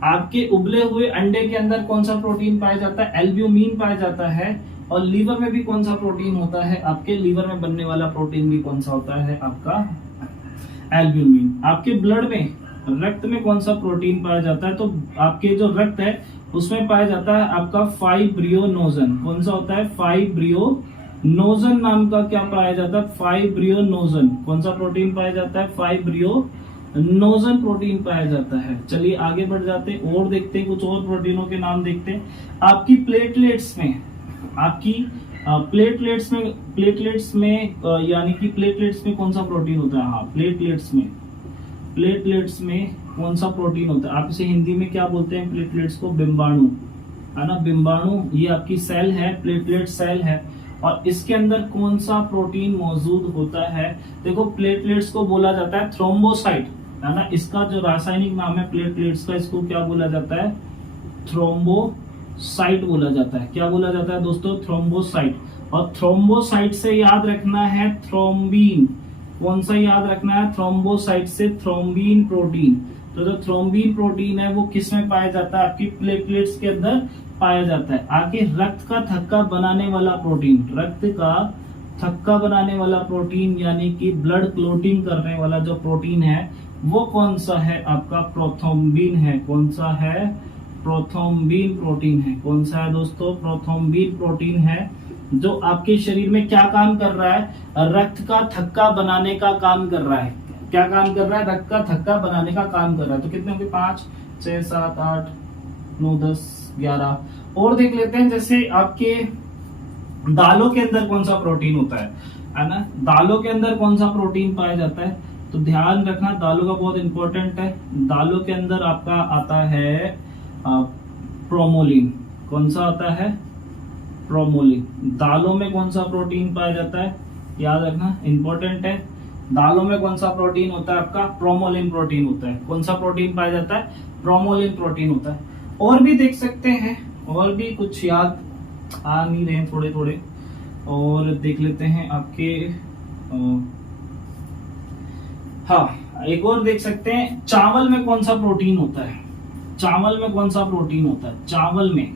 आपके उबले हुए अंडे के अंदर कौन सा प्रोटीन पाया जाता है, एल्ब्यूमिन पाया जाता है। और लीवर में भी कौन सा प्रोटीन होता है, आपके लीवर में बनने वाला प्रोटीन भी कौन सा होता है, आपका एल्ब्यूमिन। आपके ब्लड में, रक्त में कौन सा प्रोटीन पाया जाता है, तो आपके जो रक्त है उसमें पाया जाता है आपका फाइब्रियोनोजन। कौन सा होता है, फाइब्रियोनोजन नाम का क्या पाया जाता है, फाइब्रियोनोजन। कौन सा प्रोटीन पाया जाता है, फाइब्रियोनोजन प्रोटीन पाया जाता है। चलिए आगे बढ़ जाते हैं और देखते हैं, कुछ और प्रोटीनों के नाम देखते हैं। आपकी प्लेटलेट्स में, आपकी प्लेटलेट्स में यानी कि प्लेटलेट्स में कौन सा प्रोटीन होता है, हाँ प्लेटलेट्स में कौन सा प्रोटीन होता है। आप इसे हिंदी में क्या बोलते हैं, प्लेटलेट्स को, बिंबाणु, है ना, बिंबाणु। ये आपकी सेल है, प्लेटलेट सेल है। और इसके अंदर कौन सा प्रोटीन मौजूद होता है, देखो प्लेटलेट्स को बोला जाता है थ्रोम्बोसाइट, है ना। इसका जो रासायनिक नाम है प्लेटलेट्स का, इसको क्या बोला जाता है, थ्रोम्बोसाइट बोला जाता है। क्या बोला जाता है दोस्तों, थ्रोम्बोसाइट। और थ्रोम्बोसाइट से याद रखना है थ्रोम्बीन। कौन सा याद रखना है, थ्रोम्बोसाइट से थ्रोम्बीन प्रोटीन। तो जो थ्रोम्बीन प्रोटीन है वो किस में पाया जाता है, आपकी प्लेटलेट्स के अंदर पाया जाता है। आगे रक्त का थक्का बनाने वाला प्रोटीन, रक्त का थक्का बनाने वाला प्रोटीन यानी कि ब्लड क्लोटिंग करने वाला जो प्रोटीन है वो कौन सा है, आपका प्रोथ्रोम्बिन है। कौन सा है, प्रोथ्रोम्बिन प्रोटीन है। कौन सा है दोस्तों, प्रोथ्रोम्बिन प्रोटीन है, जो आपके शरीर में क्या काम कर रहा है, रक्त का थक्का बनाने का काम कर रहा है। क्या काम कर रहा है, रक्त का थक्का बनाने का काम कर रहा है। तो कितने होंगे, 5, 6, 7, 8, 9, 10, 11 और देख लेते हैं। जैसे आपके दालों के अंदर कौन सा प्रोटीन होता है ना, दालों के अंदर कौन सा प्रोटीन पाया जाता है, तो ध्यान रखना दालों का बहुत इंपॉर्टेंट है। दालों के अंदर आपका आता है प्रोमोलिन। कौन सा आता है, प्रोमोलिन। दालों में कौन सा प्रोटीन पाया जाता है, याद रखना, इंपॉर्टेंट है। दालों में कौन सा प्रोटीन होता है, आपका प्रोमोलिन प्रोटीन होता है। कौन सा प्रोटीन पाया जाता है, प्रोमोलिन प्रोटीन होता है। और भी देख सकते हैं, और भी कुछ याद आ नहीं रहे थोड़े थोड़े, और देख लेते हैं आपके हाँ एक और देख सकते हैं, चावल में कौन सा प्रोटीन होता है, चावल में कौन सा प्रोटीन होता है, चावल में,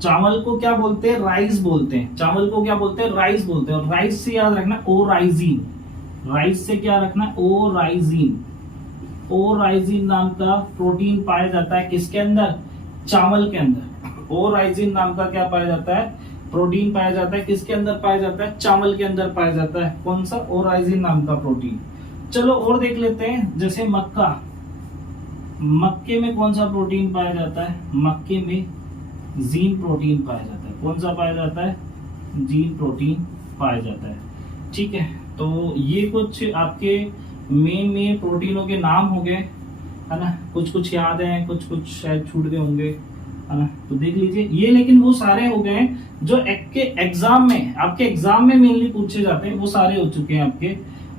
चावल को क्या बोलते हैं, राइस बोलते हैं। चावल को क्या बोलते हैं, राइस बोलते हैं। और राइस से याद रखना ओराइजीन, राइस से क्या रखना, ओराइजीन। ओराइजीन नाम का प्रोटीन पाया जाता है किसके अंदर, चावल के अंदर। ओराइजीन नाम का क्या पाया जाता है, प्रोटीन पाया जाता है किसके अंदर पाया जाता है, चावल के अंदर पाया जाता है। कौन सा, ओराइजीन नाम का प्रोटीन। चलो और देख लेते हैं, जैसे मक्का, मक्के में कौन सा प्रोटीन पाया जाता है, मक्के में जीन प्रोटीन पाया जाता है। कौन सा पाया जाता है, जीन प्रोटीन पाया जाता है। ठीक है, तो ये कुछ आपके मेन प्रोटीनों के नाम हो गए, है ना। कुछ कुछ याद है, कुछ कुछ शायद छूट गए होंगे, है ना। तो देख लीजिए ये, लेकिन वो सारे हो गए जो आपके एग्जाम में मेनली पूछे जाते हैं, वो सारे हो चुके हैं आपके,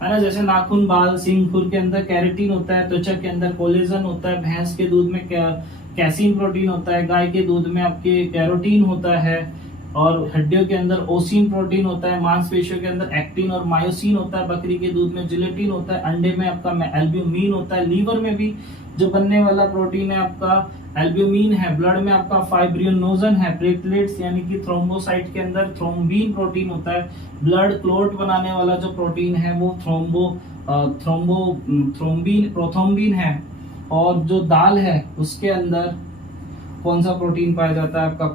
है ना। जैसे नाखून, बाल, सींग, खुर के अंदर कैरेटीन होता है, त्वचा के अंदर कोलेजन होता है, भैंस के दूध में कैसीन प्रोटीन होता है, गाय के दूध में आपके कैरोटीन होता है, और हड्डियों के अंदर ओसिन प्रोटीन होता है, मांसपेशियों के अंदर एक्टिन और मायोसिन होता है, बकरी के दूध में जिलेटिन होता है, अंडे में आपका एल्ब्यूमिन होता है, लीवर में भी जो बनने वाला प्रोटीन है आपका एल्ब्यूमिन है, ब्लड में आपका फाइब्रियोनोजन है, प्लेटलेट्स यानी कि थ्रोम्बोसाइट के अंदर थ्रोम्बिन प्रोटीन होता है, ब्लड क्लोट बनाने वाला जो प्रोटीन है वो प्रोथ्रोम्बिन है, और जो दाल है उसके अंदर कौन सा प्रोटीन पाया जाता है, आपका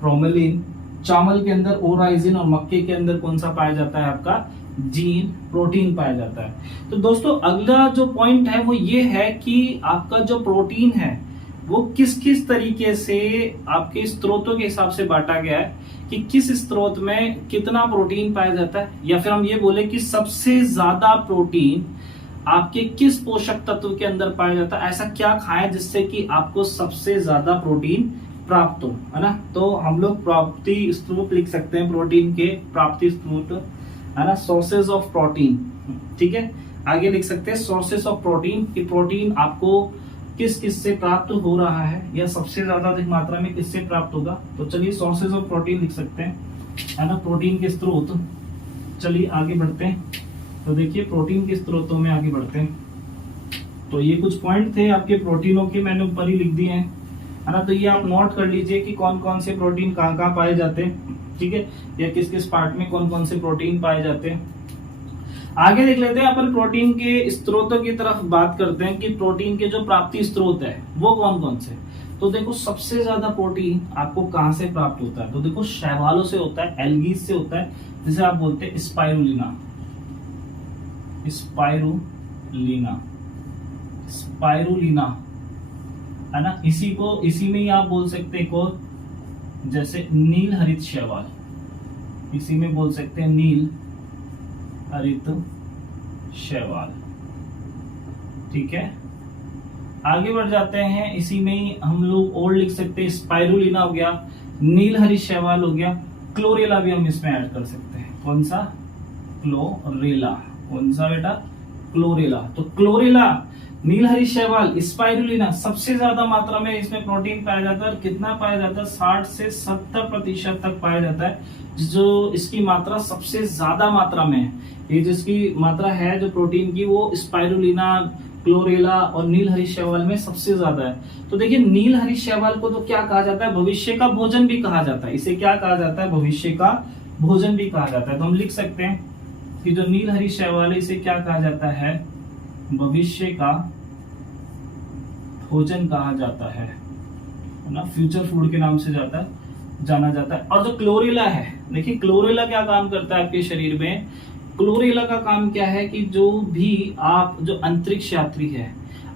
प्रोमेलिन चावल के अंदर ओराइजिन और मक्के के अंदर कौन सा पाया जाता है आपका जीन प्रोटीन पाया जाता है। तो दोस्तों अगला जो पॉइंट है वो ये है कि आपका जो प्रोटीन है वो किस किस तरीके से आपके स्रोतों के हिसाब से बांटा गया है कि किस स्रोत में कितना प्रोटीन पाया जाता है, या फिर हम ये बोले कि सबसे ज्यादा प्रोटीन आपके किस पोषक तत्व के अंदर पाया जाता है, ऐसा क्या खाएं जिससे कि आपको सबसे ज्यादा प्रोटीन प्राप्त हो, है ना। तो हम लोग प्राप्ति स्रोत लिख सकते हैं, प्रोटीन के प्राप्ति स्रोत, है ना, सोर्सेज ऑफ प्रोटीन। ठीक है, आगे लिख सकते हैं सोर्सेज ऑफ प्रोटीन कि प्रोटीन आपको किस किस से प्राप्त हो रहा है या सबसे ज्यादा अधिक मात्रा में किससे प्राप्त होगा। तो चलिए सोर्सेज ऑफ प्रोटीन लिख सकते हैं, है ना, प्रोटीन के स्रोत। चलिए आगे बढ़ते हैं। तो देखिए प्रोटीन के स्रोतों में आगे बढ़ते हैं। तो ये कुछ पॉइंट थे आपके प्रोटीनों के, मैंने ऊपर ही लिख दिए हैं, है ना। तो ये आप नोट कर लीजिए कि कौन कौन से प्रोटीन कहाँ कहाँ पाए जाते हैं, ठीक है, या किस किस पार्ट में कौन कौन से प्रोटीन पाए जाते हैं। आगे देख लेते हैं अपन प्रोटीन के स्रोतों की तरफ बात करते हैं कि प्रोटीन के जो प्राप्ति स्रोत है वो कौन कौन से। तो देखो सबसे ज्यादा प्रोटीन आपको कहां से प्राप्त होता है, तो देखो शैवालों से होता है, एल्गीज से होता है, जिसे आप बोलते हैं स्पाइरुलिना, स्पाइरुलिना, स्पाइरुलिना, है ना। इसी में ही आप बोल सकते हैं और जैसे नील हरित शैवाल, इसी में बोल सकते हैं नील हरित शैवाल। ठीक है, आगे बढ़ जाते हैं, इसी में ही हम लोग और लिख सकते हैं स्पाइरुलिना हो गया, नील हरित शैवाल हो गया, क्लोरेला भी हम इसमें ऐड कर सकते हैं। कौन सा, क्लोरेला, कौन सा बेटा, क्लोरेला। तो क्लोरेला, नील हरित शैवाल, स्पाइरुलिना, सबसे ज्यादा मात्रा में इसमें प्रोटीन पाया जाता है। और कितना पाया जाता है, 60 से 70% तक पाया जाता है, जो इसकी मात्रा सबसे ज्यादा मात्रा में है। ये जिसकी मात्रा है जो प्रोटीन की, वो स्पाइरुलिना, क्लोरेला और नील हरित शैवाल में सबसे ज्यादा है। तो देखिए नील हरित शैवाल को तो क्या कहा जाता है, भविष्य का भोजन भी कहा जाता है। इसे क्या कहा जाता है, भविष्य का भोजन भी कहा जाता है। तो हम लिख सकते हैं कि जो नील हरित शैवाल है इसे क्या कहा जाता है, भविष्य का भोजन कहा जाता है ना, फ्यूचर फूड के नाम से जाना जाता है। और जो क्लोरेला है, देखिए क्लोरेला क्या काम करता है आपके शरीर में। क्लोरेला का काम क्या है कि जो भी आप जो अंतरिक्ष यात्री है,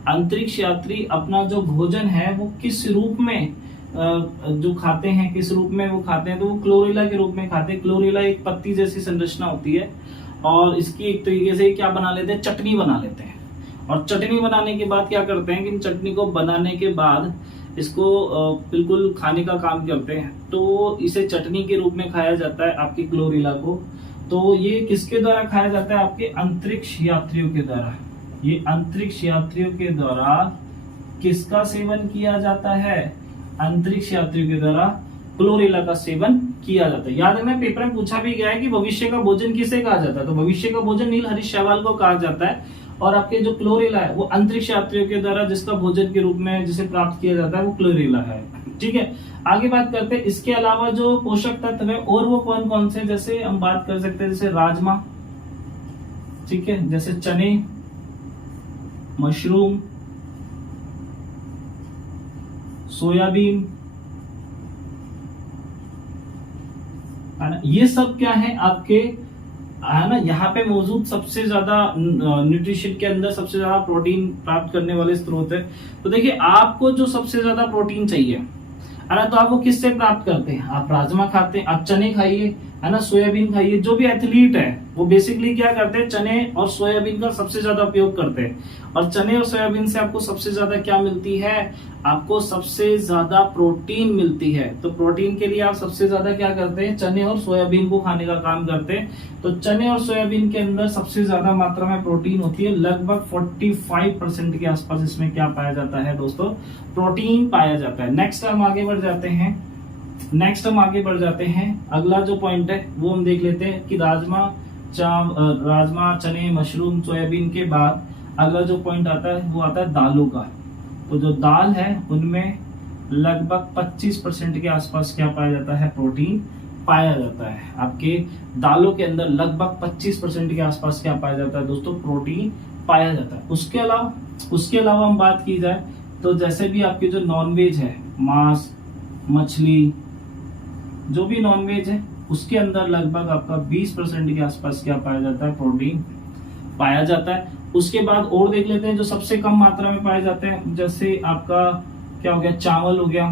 अंतरिक्ष यात्री अपना जो भोजन है वो किस रूप में जो खाते हैं, किस रूप में वो खाते हैं, तो वो क्लोरेला के रूप में खाते हैं। क्लोरेला एक पत्ती जैसी संरचना होती है और इसकी एक तरीके से क्या बना लेते हैं, चटनी बना लेते हैं। और चटनी बनाने के बाद क्या करते हैं कि चटनी को बनाने के बाद इसको बिल्कुल खाने का काम करते हैं। तो इसे चटनी के रूप में खाया जाता है आपकी क्लोरेला को। तो ये किसके द्वारा खाया जाता है, आपके अंतरिक्ष यात्रियों के द्वारा। ये अंतरिक्ष यात्रियों के द्वारा किसका सेवन किया जाता है, अंतरिक्ष यात्रियों के द्वारा क्लोरेला का सेवन किया जाता है। याद है ना, पेपर में पूछा भी गया है कि भविष्य का भोजन किसे कहा जाता है, तो भविष्य का भोजन नील हरित शैवाल को कहा जाता है। और आपके जो क्लोरेला है वो अंतरिक्ष यात्रियों के द्वारा जिसका भोजन के रूप में जिसे प्राप्त किया जाता है वो क्लोरेला है। ठीक है, आगे बात करते हैं इसके अलावा जो पोषक तत्व है और वो कौन कौन से, जैसे हम बात कर सकते हैं जैसे राजमा, ठीक है, जैसे चने, मशरूम, सोयाबीन, है ना। ये सब क्या है आपके, है ना, यहाँ पे मौजूद सबसे ज्यादा न्यूट्रिशन के अंदर सबसे ज्यादा प्रोटीन प्राप्त करने वाले स्रोत है। तो देखिए आपको जो सबसे ज्यादा प्रोटीन चाहिए, है ना, तो आप वो किससे प्राप्त करते हैं, आप राजमा खाते हैं, आप चने खाइए, है ना, सोयाबीन खाइए। जो भी एथलीट है वो बेसिकली क्या करते हैं, चने और सोयाबीन का सबसे ज्यादा उपयोग करते हैं। और चने और सोयाबीन से आपको सबसे ज्यादा क्या मिलती है, आपको सबसे ज्यादा प्रोटीन मिलती है। तो प्रोटीन के लिए आप सबसे ज्यादा क्या करते हैं, चने और सोयाबीन को खाने का काम करते हैं। तो चने और सोयाबीन के अंदर सबसे ज्यादा मात्रा में प्रोटीन होती है, लगभग 45% के आसपास इसमें क्या पाया जाता है दोस्तों, प्रोटीन पाया जाता है। नेक्स्ट हम आगे बढ़ जाते हैं, अगला जो पॉइंट है वो हम देख लेते हैं कि राजमा, चने, मशरूम, सोयाबीन के बाद अगला जो पॉइंट आता है वो आता है दालों का। तो जो दाल है उनमें लगभग 25% के आसपास क्या पाया जाता है, प्रोटीन पाया जाता है। आपके दालों के अंदर लगभग 25% के आसपास क्या पाया जाता है दोस्तों, प्रोटीन पाया जाता है। उसके अलावा हम बात की जाए तो जैसे भी आपके जो नॉनवेज है, मांस, मछली, जो भी नॉनवेज है उसके अंदर लगभग आपका 20% के आसपास क्या पाया जाता है, प्रोटीन पाया जाता है। उसके बाद और देख लेते हैं जो सबसे कम मात्रा में पाए जाते हैं, जैसे आपका क्या हो गया, चावल हो गया,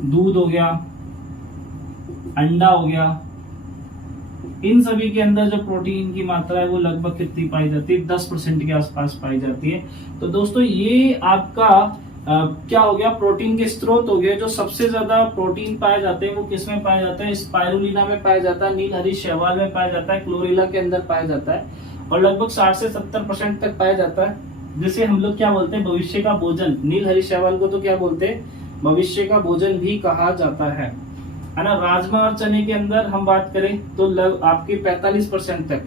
दूध हो गया, अंडा हो गया। इन सभी के अंदर जो प्रोटीन की मात्रा है वो लगभग कितनी पाई जाती है, 10% के आसपास पाई जाती है। तो दोस्तों ये आपका क्या हो गया, प्रोटीन के स्रोत हो गए। जो सबसे ज्यादा प्रोटीन पाए जाते हैं वो किस में पाए जाते हैं, स्पाइरुलिना में पाया जाता है, नील हरी शैवाल में पाया जाता है, क्लोरेला के अंदर पाया जाता है, और लगभग 60 से 70% तक पाया जाता है। जिसे हम लोग क्या बोलते हैं, भविष्य का भोजन। नील हरी शैवाल को तो क्या बोलते हैं, भविष्य का भोजन भी कहा जाता है ना। राजमा और चने के अंदर हम बात करें तो आपके 45% तक,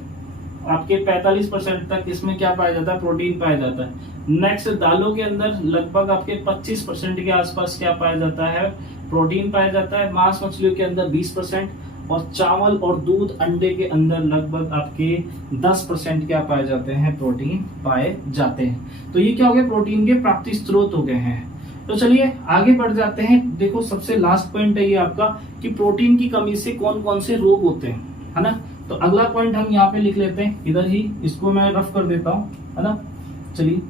आपके 45% तक इसमें क्या पाया जाता है, प्रोटीन पाया जाता है। नेक्स्ट दालों के अंदर लगभग आपके 25% के आसपास क्या पाया जाता है, प्रोटीन पाया जाता है। मांस मछलियों के अंदर 20%, और चावल और दूध अंडे के अंदर लगभग आपके 10% क्या पाए जाते हैं, प्रोटीन पाए जाते हैं। तो ये क्या हो गया, प्रोटीन के प्राप्ति स्रोत हो गए हैं। तो चलिए आगे बढ़ जाते हैं। देखो सबसे लास्ट पॉइंट है ये आपका कि प्रोटीन की कमी से कौन कौन से रोग होते हैं, है ना। तो अगला पॉइंट हम यहाँ पे लिख लेते हैं, इधर ही इसको मैं रफ कर देता हूँ, है ना। चलिए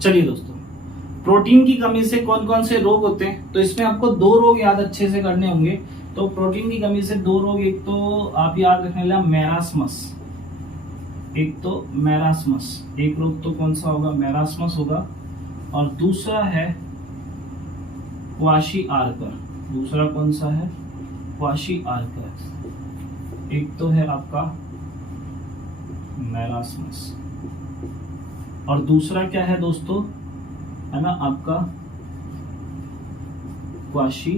चलिए दोस्तों, प्रोटीन की कमी से कौन कौन से रोग होते हैं। तो इसमें आपको 2 रोग याद अच्छे से करने होंगे। तो प्रोटीन की कमी से 2 रोग, एक तो आप याद रखने लगा मैरास्मस, एक तो मैरास्मस, एक रोग तो कौन सा होगा, मैरास्मस होगा, और दूसरा है क्वाशी आर्कर। दूसरा कौन सा है, क्वाशी आर्कर। एक तो है आपका मैरास्मस और दूसरा क्या है दोस्तों, है ना आपका क्वाशी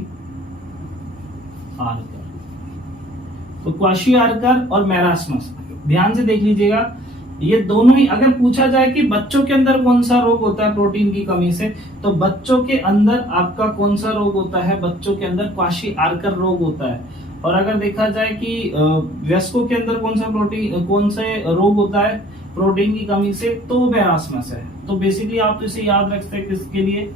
आर्कर। तो क्वाशी आर्कर और मैरास्मस ध्यान से देख लीजिएगा, ये दोनों ही अगर पूछा जाए कि बच्चों के अंदर कौन सा रोग होता है प्रोटीन की कमी से, तो बच्चों के अंदर आपका कौन सा रोग होता है, बच्चों के अंदर क्वाशी आर्कर रोग होता है। और अगर देखा जाए कि वयस्कों के अंदर कौन सा प्रोटीन, कौन से रोग होता है प्रोटीन की कमी से, तो मैरास्मस है। तो बेसिकली आप इसे याद रख सकते हैं, किसके लिए,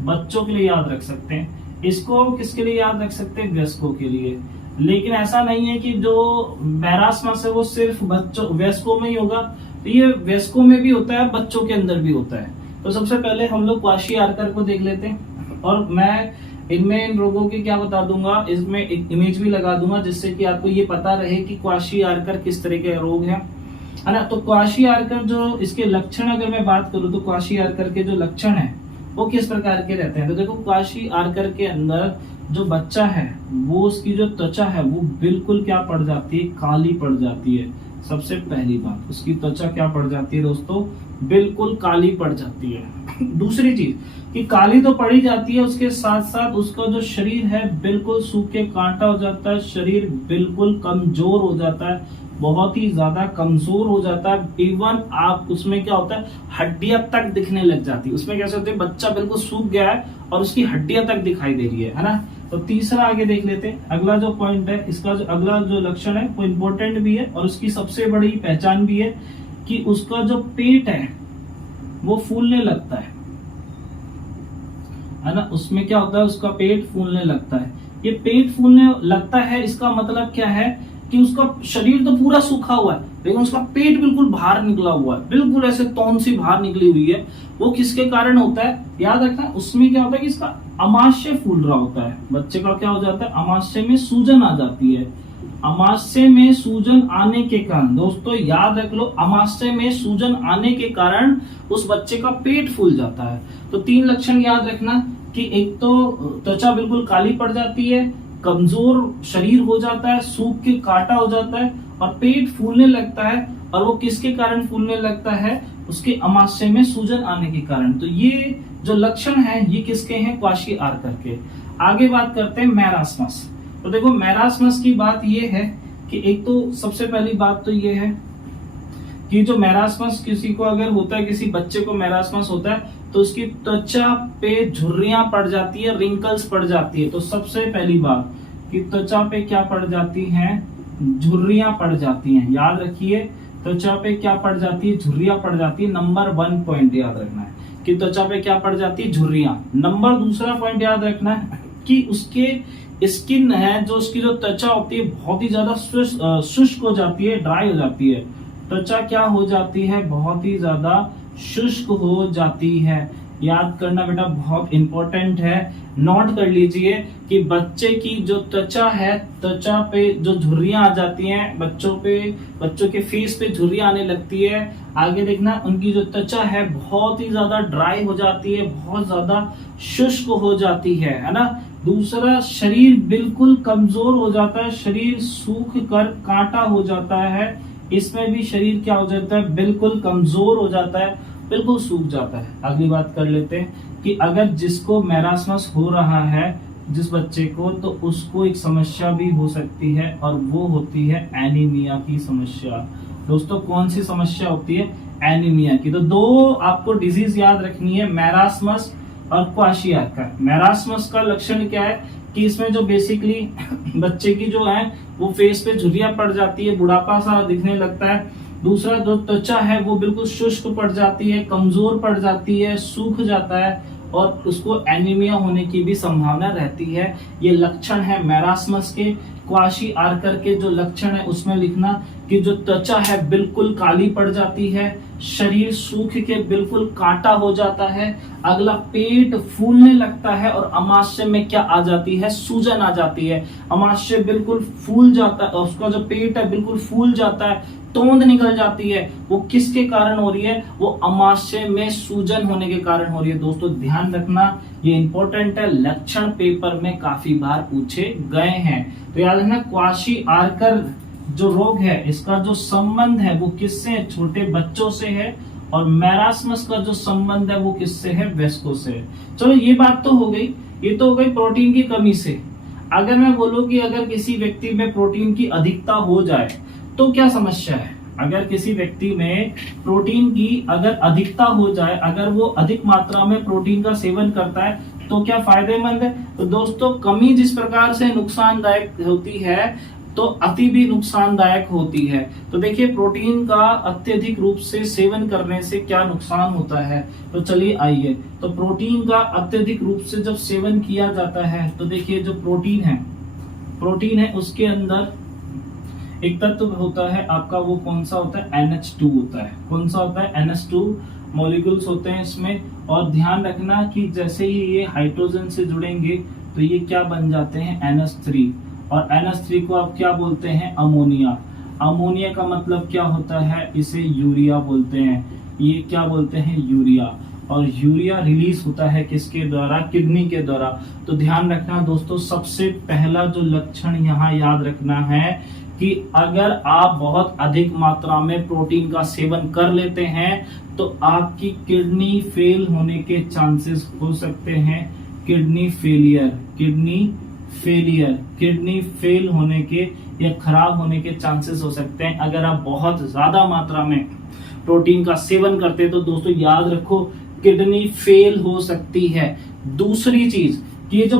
बच्चों के लिए याद रख सकते हैं। इसको किसके लिए याद रख सकते हैं, वयस्कों के लिए। लेकिन ऐसा नहीं है कि जो मैरास्मस है वो सिर्फ बच्चों वयस्कों में ही होगा, तो ये वयस्कों में भी होता है, बच्चों के अंदर भी होता है। तो सबसे पहले हम लोग क्वाशी आर्कर को देख लेते हैं, और मैं इनमें इन रोगों की क्या बता दूंगा, इसमें एक इमेज भी लगा दूंगा जिससे कि आपको ये पता रहे कि क्वाशी आर्कर किस तरह के रोग हैं, है ना। तो क्वाशी आर्कर जो इसके लक्षण अगर मैं बात करूं तो क्वाशी आर्कर के जो लक्षण हैं वो किस प्रकार के रहते हैं। तो देखो क्वाशी आर्कर के अंदर जो बच्चा है वो उसकी जो त्वचा है वो बिल्कुल क्या पड़ जाती है, काली पड़ जाती है। सबसे पहली बात, उसकी त्वचा क्या पड़ जाती है दोस्तों, बिल्कुल काली पड़ जाती है। दूसरी चीज कि काली तो पड़ी जाती है, उसके साथ साथ उसका जो शरीर है बिल्कुल सूख के कांटा हो जाता है, शरीर बिल्कुल कमजोर हो जाता है, बहुत ही ज्यादा कमजोर हो जाता है। इवन आप उसमें क्या होता है, हड्डियां तक दिखने लग जाती है। उसमें कैसे होते हैं, बच्चा बिल्कुल सूख गया है और उसकी हड्डियां तक दिखाई दे रही है ना। तो तीसरा आगे देख लेते हैं, अगला जो पॉइंट है, इसका जो अगला जो लक्षण है वो इम्पोर्टेंट भी है और उसकी सबसे बड़ी पहचान भी है कि उसका जो पेट है वो फूलने लगता है ना। उसमें क्या होता है, उसका पेट फूलने लगता है। ये पेट फूलने लगता है, इसका मतलब क्या है कि उसका शरीर तो पूरा सूखा हुआ है लेकिन उसका पेट बिल्कुल बाहर निकला हुआ है, बिल्कुल ऐसे तौन सी बाहर निकली हुई है। वो किसके कारण होता है, याद रखना, उसमें क्या होता है कि इसका अमाशय फूल रहा होता है। बच्चे का क्या हो जाता है, अमाशय में सूजन आ जाती है। अमाशय में सूजन आने के कारण, दोस्तों याद रख लो, अमाशय में सूजन आने के कारण उस बच्चे का पेट फूल जाता है। तो 3 लक्षण याद रखना कि एक तो त्वचा बिल्कुल काली पड़ जाती है, कमजोर शरीर हो जाता है, सूख के काटा हो जाता है और पेट फूलने लगता है। और वो किसके कारण फूलने लगता है, उसके अमाशय में सूजन आने के कारण। तो ये जो लक्षण है ये किसके हैं, क्वाशी आर्कर के। आगे बात करते हैं मैरास्मस। तो देखो मैरास्मस की बात ये है कि एक तो सबसे पहली बात तो ये है कि जो मैरास्मस किसी को अगर होता है, किसी बच्चे को मैरास्मस होता है तो उसकी त्वचा पे झुर्रियां पड़ जाती है, रिंकल्स पड़ जाती है। तो सबसे पहली बात कि त्वचा पे क्या पड़ जाती हैं, झुर्रियां पड़ जाती हैं। याद रखिए, त्वचा पे क्या पड़ जाती है, झुर्रियां पड़ जाती है। नंबर 1 पॉइंट याद रखना है कि त्वचा पे क्या पड़ जाती है, झुर्रियां। नंबर दूसरा पॉइंट याद रखना है कि उसके स्किन है, जो उसकी जो त्वचा होती है बहुत ही ज्यादा शुष्क हो जाती है, ड्राई हो जाती है। त्वचा क्या हो जाती है, बहुत ही ज्यादा शुष्क हो जाती है। याद करना बेटा, बहुत इंपॉर्टेंट है, नोट कर लीजिए कि बच्चे की जो त्वचा है, त्वचा पे जो झुर्रियां आ जाती हैं, बच्चों के फेस पे झुर्रियां आने लगती है। आगे देखना, उनकी जो त्वचा है बहुत ही ज्यादा ड्राई हो जाती है, बहुत ज्यादा शुष्क हो जाती है ना। दूसरा, शरीर बिल्कुल कमजोर हो जाता है, शरीर सूख कर कांटा हो जाता है। इसमें भी शरीर क्या हो जाता है, बिल्कुल कमजोर हो जाता है, बिल्कुल सूख जाता है। अगली बात कर लेते हैं कि अगर जिसको मैरास्मस हो रहा है, जिस बच्चे को, तो उसको एक समस्या भी हो सकती है और वो होती है एनीमिया की समस्या। दोस्तों, कौन सी समस्या होती है, एनीमिया की। तो दो आपको डिजीज याद रखनी है, मैरास्मस और क्वाशियार्कर। मैरास्मस का लक्षण क्या है कि इसमें जो बेसिकली बच्चे की जो है वो फेस पे झुर्रियां पड़ जाती है, बुढ़ापा सा दिखने लगता है। दूसरा, जो त्वचा है वो बिल्कुल शुष्क पड़ जाती है, कमजोर पड़ जाती है, सूख जाता है और उसको एनीमिया होने की भी संभावना रहती है। ये लक्षण है मैरास्मस के। क्वाशियार्कर के जो लक्षण है उसमें लिखना कि जो त्वचा है बिल्कुल काली पड़ जाती है, शरीर सूख के बिल्कुल कांटा हो जाता है। अगला, पेट फूलने लगता है और अमाशय में क्या आ जाती है, सूजन आ जाती है। अमाशय बिल्कुल फूल जाता है, उसका जो पेट है बिल्कुल फूल जाता है, तोंद निकल जाती है। वो किसके कारण हो रही है, वो अमाशय में सूजन होने के कारण हो रही है। दोस्तों ध्यान रखना, ये इंपॉर्टेंट है, लक्षण पेपर में काफी बार पूछे गए हैं। तो याद रखना, क्वाशियार्कर जो रोग है इसका जो संबंध है वो किससे है, छोटे बच्चों से है। और मैरास्मस का जो संबंध है वो किससे है, वयस्कों से। चलो ये बात तो हो गई, ये तो हो गई प्रोटीन की कमी से। अगर मैं बोलूं कि अगर किसी व्यक्ति में प्रोटीन की अधिकता हो जाए तो क्या समस्या है। अगर किसी व्यक्ति में प्रोटीन की अगर अधिकता हो जाए, अगर वो अधिक मात्रा में प्रोटीन का सेवन करता है तो क्या फायदेमंद है। तो दोस्तों, कमी जिस प्रकार से नुकसानदायक होती है तो अति भी नुकसानदायक होती है। तो देखिए, प्रोटीन का अत्यधिक रूप से सेवन करने से क्या नुकसान होता है। तो चलिए आइए, तो प्रोटीन का अत्यधिक रूप से जब सेवन किया जाता है तो देखिए, जो प्रोटीन है उसके अंदर एक तत्व होता है आपका, वो कौन सा होता है, NH2 होता है। कौन सा होता है, NH2 मॉलिक्यूल्स होते हैं इसमें। और ध्यान रखना कि जैसे ही ये हाइड्रोजन से जुड़ेंगे तो ये क्या बन जाते हैं, NH3। और NH3 को आप क्या बोलते हैं, अमोनिया। अमोनिया का मतलब क्या होता है, इसे यूरिया बोलते हैं। ये क्या बोलते हैं, यूरिया। और यूरिया रिलीज होता है किसके द्वारा, किडनी के द्वारा। तो ध्यान रखना दोस्तों, सबसे पहला जो लक्षण यहाँ याद रखना है कि अगर आप बहुत अधिक मात्रा में प्रोटीन का सेवन कर लेते हैं तो आपकी किडनी फेल होने के चांसेस हो सकते हैं। किडनी फेल होने के या खराब होने के चांसेस हो सकते हैं अगर आप बहुत ज्यादा मात्रा में प्रोटीन का सेवन करते हैं। तो दोस्तों याद रखो, किडनी फेल हो सकती है। दूसरी चीज, ये जो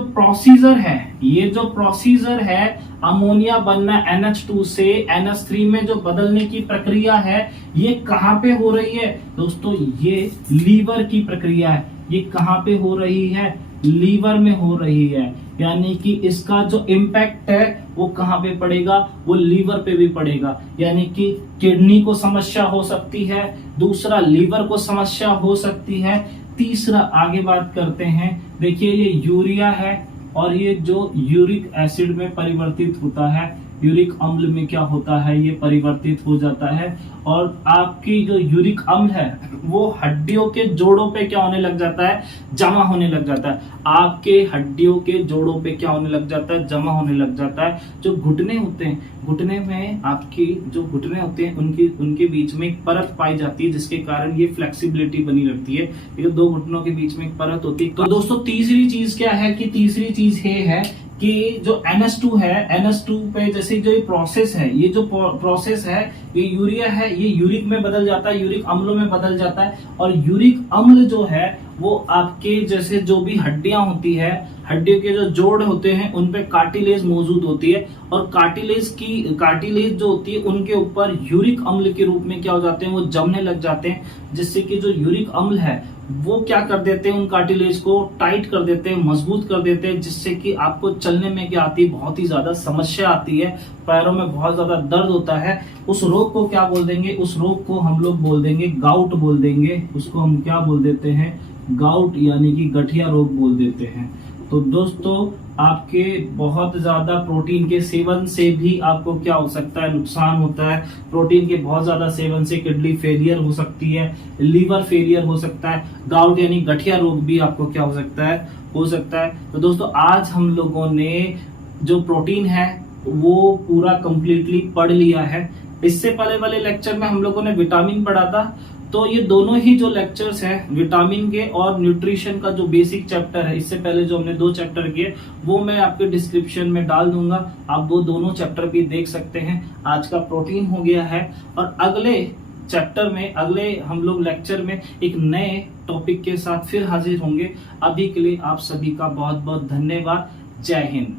प्रोसीजर है अमोनिया बनना NH2 से NH3 में जो बदलने की प्रक्रिया है, ये कहां पे हो रही है दोस्तों, ये लीवर की प्रक्रिया है। ये कहां पे हो रही है, लीवर में हो रही है। यानी कि इसका जो इम्पैक्ट है वो कहां पे पड़ेगा, वो लीवर पे भी पड़ेगा। यानी कि किडनी को समस्या हो सकती है, दूसरा लीवर को समस्या हो सकती है, तीसरा आगे बात करते हैं। देखिए, ये यूरिया है और ये जो यूरिक एसिड में परिवर्तित होता है, यूरिक अम्ल में क्या होता है, ये परिवर्तित हो जाता है। और आपकी जो यूरिक अम्ल है वो हड्डियों के जोड़ों पे क्या होने लग जाता है, जमा होने लग जाता है। आपके हड्डियों के जोड़ों पे क्या होने लग जाता है, जमा होने लग जाता है। जो घुटने होते हैं, घुटने में आपकी जो घुटने होते हैं उनके बीच में एक परत पाई जाती है, जिसके कारण ये फ्लेक्सिबिलिटी बनी रहती है। ये दो घुटनों के बीच में एक परत होती है। तो दोस्तों, तीसरी चीज क्या है कि तीसरी चीज ये है कि जो NH2 है, NH2 पे जैसे जो ये प्रोसेस है, ये जो प्रोसेस है, ये यूरिया है, ये यूरिक में बदल जाता है, यूरिक अम्लों में बदल जाता है। और यूरिक अम्ल जो है वो आपके जैसे जो भी हड्डियां होती है, हड्डियों के जो जोड़ होते हैं उन पे कार्टिलेज मौजूद होती है, और कार्टिलेज जो होती है उनके ऊपर यूरिक अम्ल के रूप में क्या हो जाते हैं, वो जमने लग जाते हैं, जिससे कि जो यूरिक अम्ल है वो क्या कर देते हैं, उन कार्टिलेज को टाइट कर देते हैं, मजबूत कर देते हैं, जिससे कि आपको चलने में क्या आती है, बहुत ही ज्यादा समस्या आती है, पैरों में बहुत ज्यादा दर्द होता है। उस रोग को क्या बोल देंगे, उस रोग को हम लोग बोल देंगे गाउट बोल देंगे। उसको हम क्या बोल देते हैं, गाउट यानी कि गठिया रोग बोल देते हैं। तो दोस्तों आपके बहुत ज्यादा प्रोटीन के सेवन से भी आपको क्या हो सकता है, नुकसान होता है। प्रोटीन के बहुत ज्यादा सेवन से किडनी फेलियर हो सकती है, लीवर फेलियर हो सकता है, गाउट यानी गठिया रोग भी आपको क्या हो सकता है, हो सकता है। तो दोस्तों आज हम लोगों ने जो प्रोटीन है वो पूरा कंप्लीटली पढ़ लिया है। इससे पहले वाले लेक्चर में हम लोगों ने विटामिन पढ़ा था, तो ये दोनों ही जो लेक्चर्स हैं विटामिन के और न्यूट्रिशन का जो बेसिक चैप्टर है, इससे पहले जो हमने 2 चैप्टर किए वो मैं आपके डिस्क्रिप्शन में डाल दूंगा, आप वो दोनों चैप्टर भी देख सकते हैं। आज का प्रोटीन हो गया है, और अगले चैप्टर में, अगले हम लोग लेक्चर में एक नए टॉपिक के साथ फिर हाजिर होंगे। अभी के लिए आप सभी का बहुत बहुत धन्यवाद। जय हिंद।